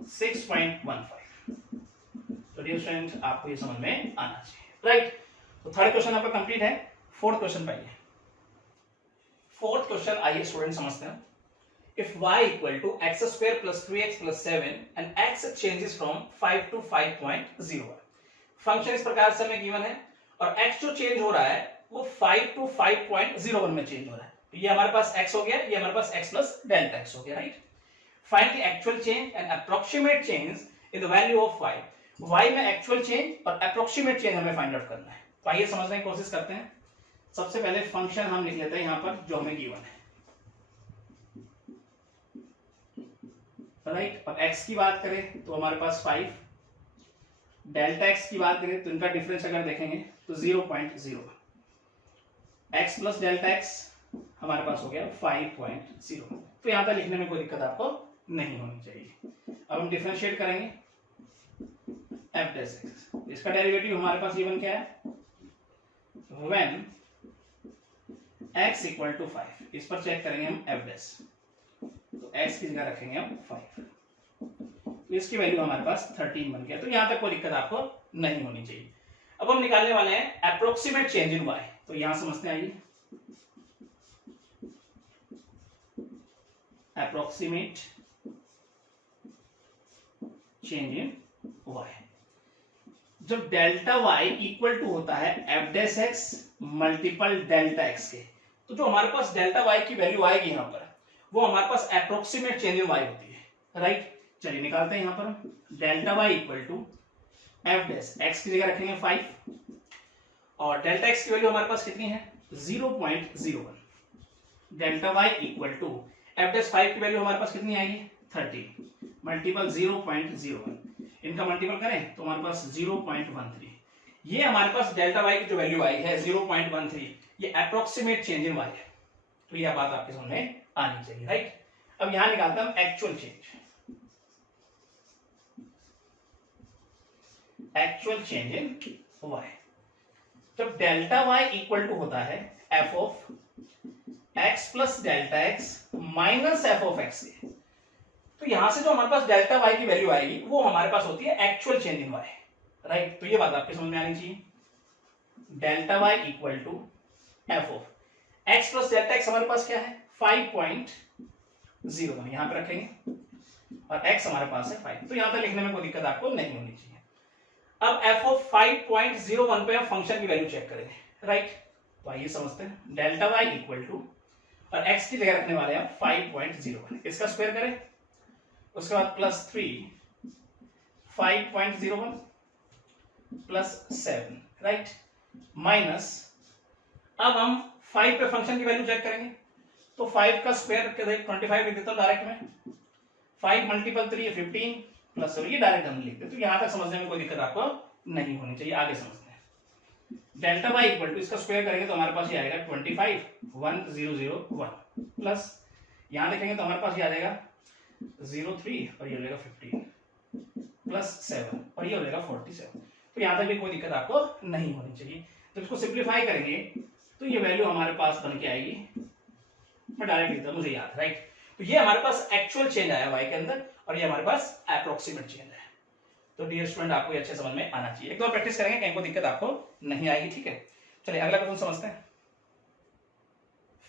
6.15। तो डियर स्टूडेंट आपको ये समझ में आना चाहिए, राइट। तो थर्ड क्वेश्चन आपका कंप्लीट है। फोर्थ क्वेश्चन पाइए। फोर्थ क्वेश्चन आइए स्टूडेंट समझते हैं। If y equal to x square plus 3x plus 7 and x changes from 5 to 5.01। Function इस प्रकार से हमें गिवन है और x जो चेंज हो रहा है वो 5 टू 5.01 में चेंज हो रहा है। तो ये हमारे पास x हो गया, ये हमारे पास x प्लस डेल्टा x हो गया, right. Find the actual change and approximate change in the value of y। y में एक्चुअल चेंज और अप्रोक्सीमेट चेंज हमें फाइंड आउट करना है। तो आइए समझने की कोशिश करते हैं। सबसे पहले फंक्शन हम लिख लेते हैं यहां पर जो हमें गिवन है, राइट। और x की बात करें तो हमारे पास 5, डेल्टा x की बात करें तो इनका डिफरेंस अगर देखेंगे तो 0.0, x प्लस डेल्टा x हमारे पास हो गया 5.0। तो यहां तक लिखने में कोई दिक्कत आपको नहीं होनी चाहिए। अब हम डिफरेंशिएट करेंगे एफ डैश एक्स, इसका डेरिवेटिव हमारे पास ये बन क्या है व्हेन x इक्वल टू 5, इस पर चेक करेंगे हम एफ डैश, तो x की जगह रखेंगे हम 5, तो इसकी वैल्यू हमारे पास 13 बन गया। तो यहां तक कोई दिक्कत आपको नहीं होनी चाहिए। अब हम निकालने वाले हैं अप्रोक्सीमेट चेंज इन y, तो यहां समझते हैं, आइए अप्रोक्सीमेट चेंज इन y, जब डेल्टा y इक्वल टू होता है f dash x multiple delta x के, तो जो हमारे पास डेल्टा y की वैल्यू आएगी यहां पर, वो हमारे पास अप्रोक्सीमेट चेंज इन y होती है, राइट। चलिए निकालते हैं यहां पर delta y equal to f dash x की जगह रखेंगे 5 और डेल्टा एक्स की वैल्यू हमारे पास कितनी है 0.01, delta y equal to f dash 5 की वैल्यू हमारे पास कितनी आएगी 30 मल्टीपल 0.01, इनका मल्टीपल करें तो हमारे पास 0.13, ये हमारे पास डेल्टा y की जो वैल्यू आई है 0.13, ये अप्रोक्सीमेट चेंज इन y है। तो यह बात आपके सामने आनी चाहिए, राइट। अब यहां निकालते हैं हम actual change, actual change in y, जब डेल्टा y इक्वल टू होता है f of x plus delta x minus f of x के, तो यहां से जो हमारे पास डेल्टा y की वैल्यू आएगी वो हमारे पास होती है actual change in y, right. तो ये बात आपके समझ में आनी चाहिए, delta y equal to F of x plus delta x हमारे पास क्या है 5.01, यहां पे रखेंगे और x हमारे पास है 5, तो यहां तक लिखने में कोई दिक्कत आपको नहीं होनी चाहिए। अब f ऑफ 5.01 पे हम फंक्शन की वैल्यू चेक करेंगे, राइट। तो आइए समझते हैं, डेल्टा y इक्वल टू और x की जगह रखने वाले हैं 5.01, इसका स्क्वायर करें, उसके बाद प्लस 3 5.01 प्लस 7, राइट, माइनस, अब हम 5 पे फंक्शन की वैल्यू चेक करेंगे, तो 5 का स्क्वायर 25 लिख देता हूं डायरेक्ट में, 5 मल्टीपल 3 है 15 प्लस, ये डायरेक्ट हम लिखते हैं, तो यहां तक समझने में कोई दिक्कत आपको नहीं होनी चाहिए। आगे समझते हैं, डेल्टा y इक्वल टू इसका स्क्वायर करेंगे तो हमारे पास ये आएगा 25 प्लस, यहां देखेंगे तो हमारे पास ये आ जाएगा 03 और ये हो जाएगा 15 प्लस 7 और ये हो जाएगा 47, तो यहां तक भी कोई दिक्कत आपको नहीं होनी चाहिए। तो इसको सिंप्लीफाई करेंगे तो ये वैल्यू हमारे पास बन के आएगी, मैं डायरेक्ट लिखता हूं, मुझे याद, राइट। तो ये हमारे पास एक्चुअल चेंज आया y के अंदर और ये हमारे पास अप्रोक्सीमेट चेंज है। तो डियर स्टूडेंट आपको ये अच्छे समझ में आना चाहिए, एक बार प्रैक्टिस करेंगे कहीं कोई दिक्कत आपको नहीं आएगी, ठीक है। चलिए अगला क्वेश्चन समझते हैं,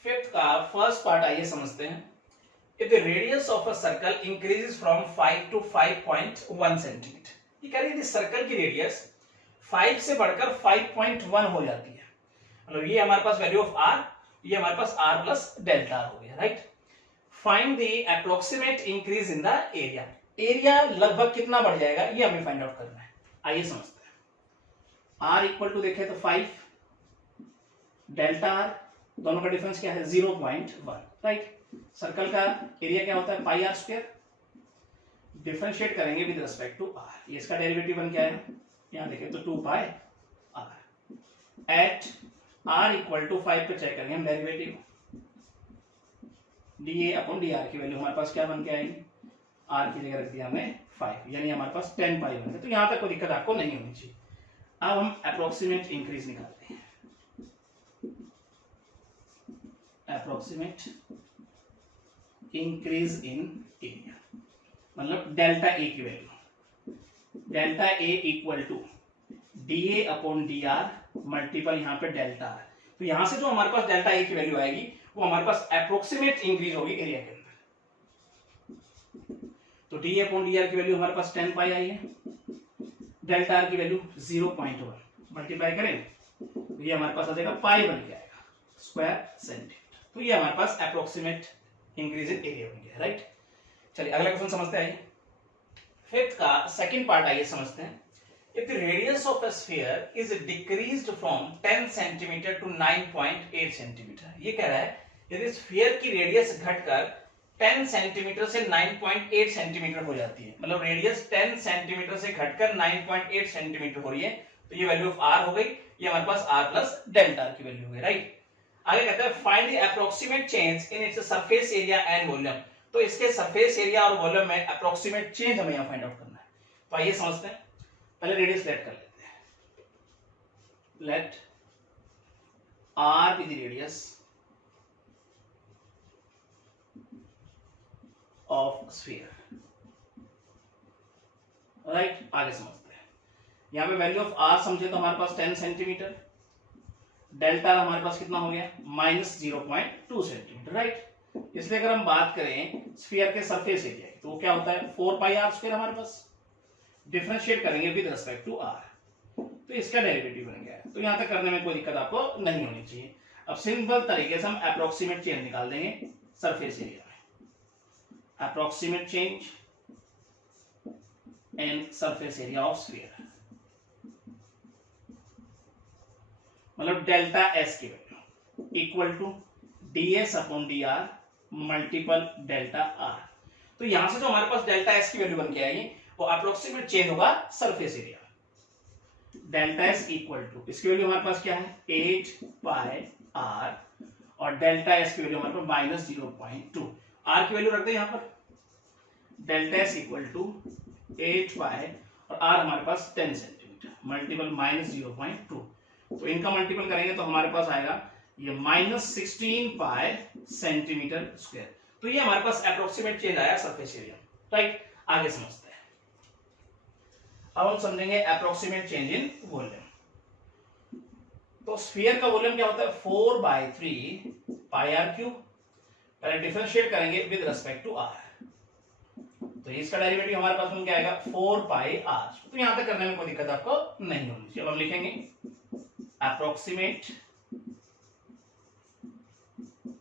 फिफ्थ का फर्स्ट पार्ट आइए समझते हैं। If the radius of a circle increases from 5 to 5.1 centimetre, ये कह रही है सर्कल की रेडियस 5 से बढ़कर 5.1 हो जाती है, मतलब ये हमारे पास वैल्यू ऑफ r, ये हमारे पास r प्लस डेल्टा r हो गया, right. Find the approximate increase in the area, area लगभग कितना बढ़ जाएगा ये हमें फाइंड आउट करना है। आइए समझते हैं, r इक्वल टू देखें तो 5, डेल्टा r, दोनों का डिफरेंस क्या है 0.1, राइट। सर्कल का एरिया क्या होता है पाई आर स्क्वायर, डिफरेंशिएट करेंगे विद रिस्पेक्ट टू r, ये इसका डेरिवेटिव बन के आया, यहां देखें तो 2 pi r, at r equal to 5 पे चेक करेंगे हम डेरिवेटिव, dA अपॉन dr की वैल्यू हमारे पास क्या बन के आएगी, r की जगह रख दिया हमने 5, यानी हमारे पास 10 पाई बन गया, तो यहां तक कोई दिक्कत आपको नहीं होनी चाहिए। अब हम अप्रोक्सीमेट इंक्रीज निकालते हैं, अप्रोक्सीमेट इंक्रीज इन एरिया, मतलब डेल्टा ए की value, delta a equal to dA upon dr multiple यहाँ पे डेल्टा r, तो यहां से जो हमारे पास डेल्टा ए की वैल्यू आएगी वो हमारे पास अप्रोक्सीमेट इंक्रीज होगी एरिया के अंदर। तो dA अपॉन dr की वैल्यू हमारे पास 10 पाई आई है, डेल्टा r की वैल्यू 0.1, मल्टीप्लाई करें तो ये हमारे पास आ जाएगा पाई बन के आएगा स्क्वायर सेंटीमीटर, तो ये हमारे पास अप्रोक्सीमेट इंक्रीज इन एरिया बन गया, राइट। चलिए अगला क्वेश्चन समझते हैं, फिफ्थ का सेकंड पार्ट आइए समझते हैं। If the radius of a sphere is decreased from 10 centimeter to 9.8 centimeter, ये कह रहा है यदि स्फीयर की रेडियस घटकर 10 सेंटीमीटर से 9.8 सेंटीमीटर हो जाती है, मतलब रेडियस 10 सेंटीमीटर से घटकर 9.8 सेंटीमीटर हो रही है, तो ये वैल्यू ऑफ r हो गई, ये हमारे पास r प्लस डेल्टा r की वैल्यू हो गई, राइट। आगे कहता है find the approximate change in its surface area and volume, तो इसके सरफेस एरिया और वॉल्यूम में अप्रोक्सीमेट चेंज हमें यहाँ फाइंड आउट करना है। तो आइए समझते हैं, पहले रेडियस लेट कर लेते हैं, let r be the radius of sphere, right. आगे समझते हैं। यहाँ पे वैल्यू ऑफ आर समझे तो हमारे पास 10 सेंटीमीटर, डेल्टा हमारे पास कितना हो गया -0.2 सेंटीमीटर, राइट। इसलिए अगर हम बात करें स्फीयर के सरफेस एरिया की तो वो क्या होता है 4 पाई आर स्क्वायर हमारे पास। डिफरेंशिएट करेंगे विद रिस्पेक्ट टू आर तो इसका डेरिवेटिव बन गया। तो यहां तक करने में कोई दिक्कत आपको नहीं होनी चाहिए। अब सिंपल तरीके से हम अप्रोक्सीमेट चेंज निकाल देंगे सरफेस एरिया में। Approximate change in surface area of sphere, मतलब डेल्टा एस की value equal to ds upon dr multiple delta r. तो यहां से जो हमारे पास डेल्टा एस की वैल्यू बन के आएगी वो अप्रोक्सीमेट चेंज होगा surface area. Delta s equal to इसकी वैल्यू हमारे पास क्या है 8 पाई आर और डेल्टा एस की वैल्यू हमारे पास -0.2। आर की वैल्यू रख दें यहां पर। डेल्टा एस इक्वल टू 8 पाई और आर हमारे पास 10 सेंटीमीटर मल्टीपल -0.2। तो इनका मल्टीपल करेंगे तो हमारे पास आएगा ये -16 पाई सेंटीमीटर स्क्वायर। तो ये हमारे पास अप्रोक्सीमेट चेंज आया सरफेस एरिया, राइट। आगे समझते हैं। अब हम समझेंगे अप्रोक्सीमेट चेंज इन वॉल्यूम। तो स्फीयर का वॉल्यूम क्या होता है 4/3 पाई आर क्यूब। पहले डिफरेंशिएट करेंगे विद रिस्पेक्ट टू आर तो इसका डेरिवेटिव हमारे पास में क्या आएगा 4 पाई आर। तो यहां तक करने में कोई दिक्कत आपको नहीं होनी चाहिए। अब हम लिखेंगे approximate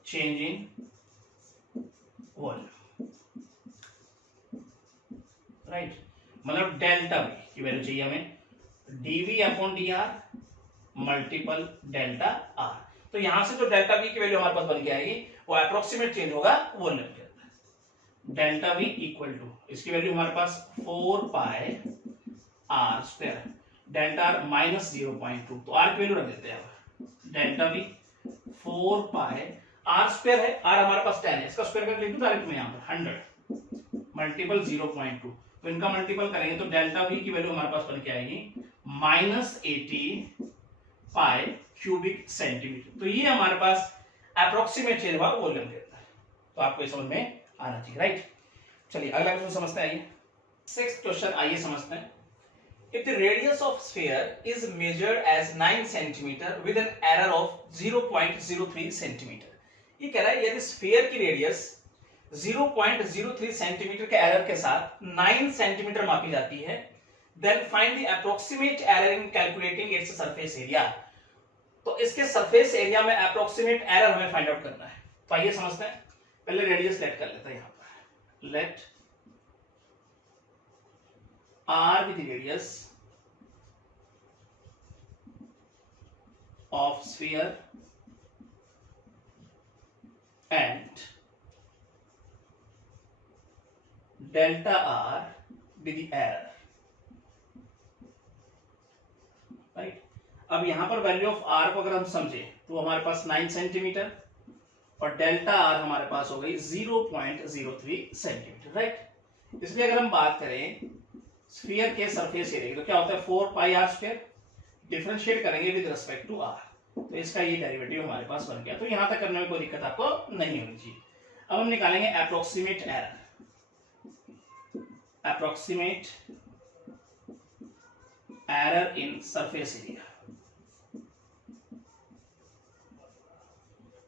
change in volume, right. मतलब डेल्टा वी की वैल्यू चाहिए हमें dv upon dr multiple delta r. तो यहां से जो डेल्टा वी की वैल्यू हमारे पास बन के आएगी वो अप्रोक्सीमेट चेंज होगा वॉल्यूम के अंदर। डेल्टा वी इक्वल टू इसकी वैल्यू हमारे पास 4 pi r square, delta r -0.2। तो आर की वैल्यू रख देते हैं। Delta v 4 pi r square है, आर हमारे पास 10 है, इसका स्क्वायर करके लिख दूं डायरेक्ट में यहां पर 100 मल्टीपल 0.2। तो इनका मल्टीपल करेंगे तो डेल्टा वी की वैल्यू हमारे पास बन के आएगी -80 पाई क्यूबिक सेंटीमीटर। तो ये हमारे पास अप्रोक्सीमेट चेंज हुआ वॉल्यूम के अंदर। तो आपको ये समझ में आना चाहिए, राइट। चलिए अगला क्वेश्चन समझते हैं। आइए 6th क्वेश्चन आइए समझते हैं। If the radius of sphere is measured as 9 cm with an error of 0.03 cm, ये कह रहा है यदि स्फीयर की रेडियस 0.03 सेंटीमीटर के एरर के साथ 9 सेंटीमीटर मापी जाती है, then find the approximate error in calculating its surface area। तो इसके सरफेस एरिया में अप्रोक्सीमेट एरर हमें फाइंड आउट करना है। तो आइए समझते हैं। पहले रेडियस लेट कर लेते हैं यहां पर। Let r with the radius of sphere and delta r with the error, right. अब यहां पर वैल्यू ऑफ r को अगर हम समझे तो हमारे पास 9 सेंटीमीटर और डेल्टा r हमारे पास हो गई 0.03 सेंटीमीटर, राइट। इसलिए अगर हम बात करें स्फीयर के सरफेस एरिया तो क्या होता है 4 पाई आर स्क्वायर। डिफरेंशिएट करेंगे विद रिस्पेक्ट टू आर तो इसका ये डेरिवेटिव हमारे पास बन गया। तो यहां तक करने में कोई दिक्कत आपको नहीं होनी चाहिए। अब हम निकालेंगे approximate error. Approximate error in surface area,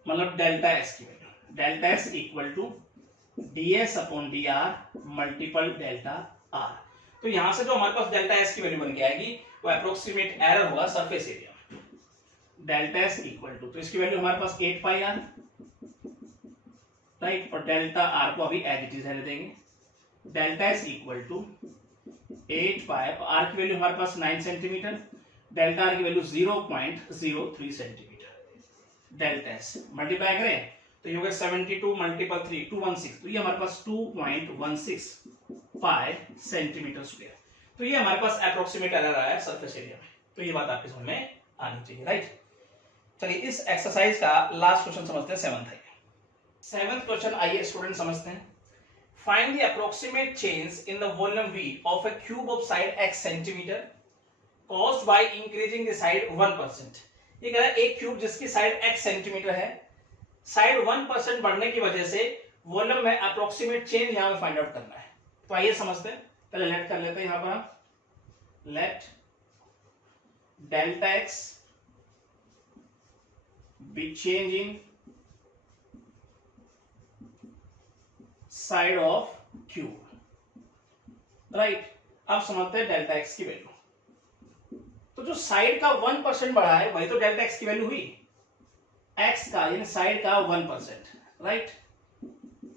मतलब डेल्टा एस की value. Delta s equal to ds upon dr multiple delta r. तो यहां से जो हमारे पास डेल्टा एस की वैल्यू बन के आएगी वो अप्रोक्सीमेट एरर होगा surface area. Delta s equal to तो इसकी वैल्यू हमारे पास 8 पाई आर, राइट। और डेल्टा आर को अभी एज इट इज रहने देंगे। डेल्टा एस इक्वल टू 8 पाई और आर की वैल्यू हमारे पास 9 सेंटीमीटर, डेल्टा आर की value 0.03 centimetre. Delta S multiply करें तो ये हो गया 72 मल्टीपल 3 216। तो ये हमारे पास 2.16 पाई सेंटीमीटर स्क्वायर। तो ये हमारे पास अप्रोक्सीमेट एरर आया सरफेस एरिया में। तो ये बात आपके समझ में आनी चाहिए, राइट। चलिए इस एक्सरसाइज का लास्ट क्वेश्चन समझते हैं 7th है। 7th क्वेश्चन आइए स्टूडेंट समझते हैं। Find the approximate change in the volume v of a cube of side x centimetre caused by increasing the side 1%। ये कह रहा है एक क्यूब जिसकी साइड x सेंटीमीटर है, साइड 1% बढ़ने की वजह से वॉल्यूम में अप्रोक्सीमेट चेंज यहाँ पे फाइंड आउट करना है। तो आइए समझते हैं, पहले लेट कर लेते हैं यहां पर हम, let delta x B change in side of cube, right. अब समझते हैं डेल्टा एक्स की वैल्यू। तो जो साइड का 1% बढ़ा है वही तो डेल्टा एक्स की वैल्यू हुई, एक्स का यानी साइड का 1%, राइट।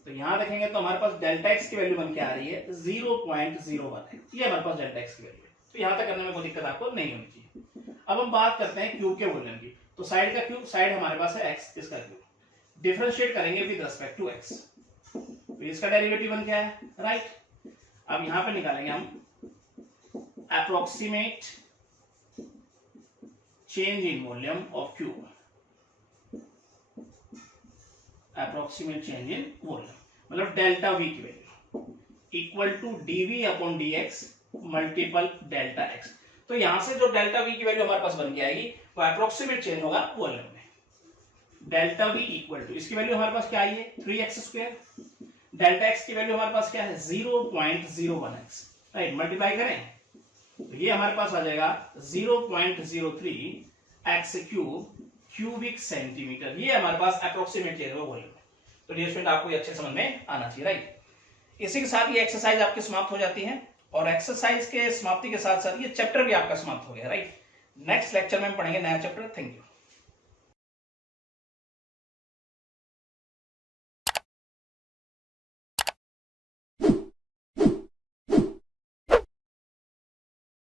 तो यहां देखेंगे तो हमारे पास डेल्टा एक्स की वैल्यू बन के आ रही है 0.01 है, ये हमारे पास डेल्टा एक्स की वैल्यू है। तो यहां तक करने में कोई दिक्कत आपको नहीं होनी चाहिए। अब हम बात करते हैं क्यूब के वॉल्यूम की। तो साइड का क्यूब, साइड हमारे पास है एक्स, इसका क्यूब डिफरेंशिएट करेंगे विद रिस्पेक्ट टू एक्स, तो इसका डेरिवेटिव बन गया है, राइट। अब यहां पे निकालेंगे हम approximate change in volume of cube, approximate change in volume मतलब डेल्टा वी की value equal to dv upon dx multiple delta x. तो यहां से जो डेल्टा वी की वैल्यू हमारे पास बन के आएगी वो अप्रोक्सीमेट चेंज होगा वॉल्यूम में। डेल्टा वी इक्वल टू, इसकी वैल्यू हमारे पास क्या आई है 3x², डेल्टा एक्स की वैल्यू हमारे पास क्या है 0.01x, राइट। मल्टीप्लाई करें तो ये हमारे पास आ जाएगा 0.03 एक्स क्यूब क्यूबिक सेंटीमीटर, ये हमारे पास अप्रोक्सीमेट चेंज होगा वॉल्यूम में। तो डियर स्टूडेंट आपको ये अच्छे समझ में आना चाहिए, राइट। इसी के साथ ये एक्सरसाइज आपकी समाप्त हो जाती है और एक्सरसाइज के समाप्ति के साथ साथ ये चैप्टर भी आपका समाप्त हो गया, राइट। नेक्स्ट लेक्चर में हम पढ़ेंगे नया चैप्टर। Thank you.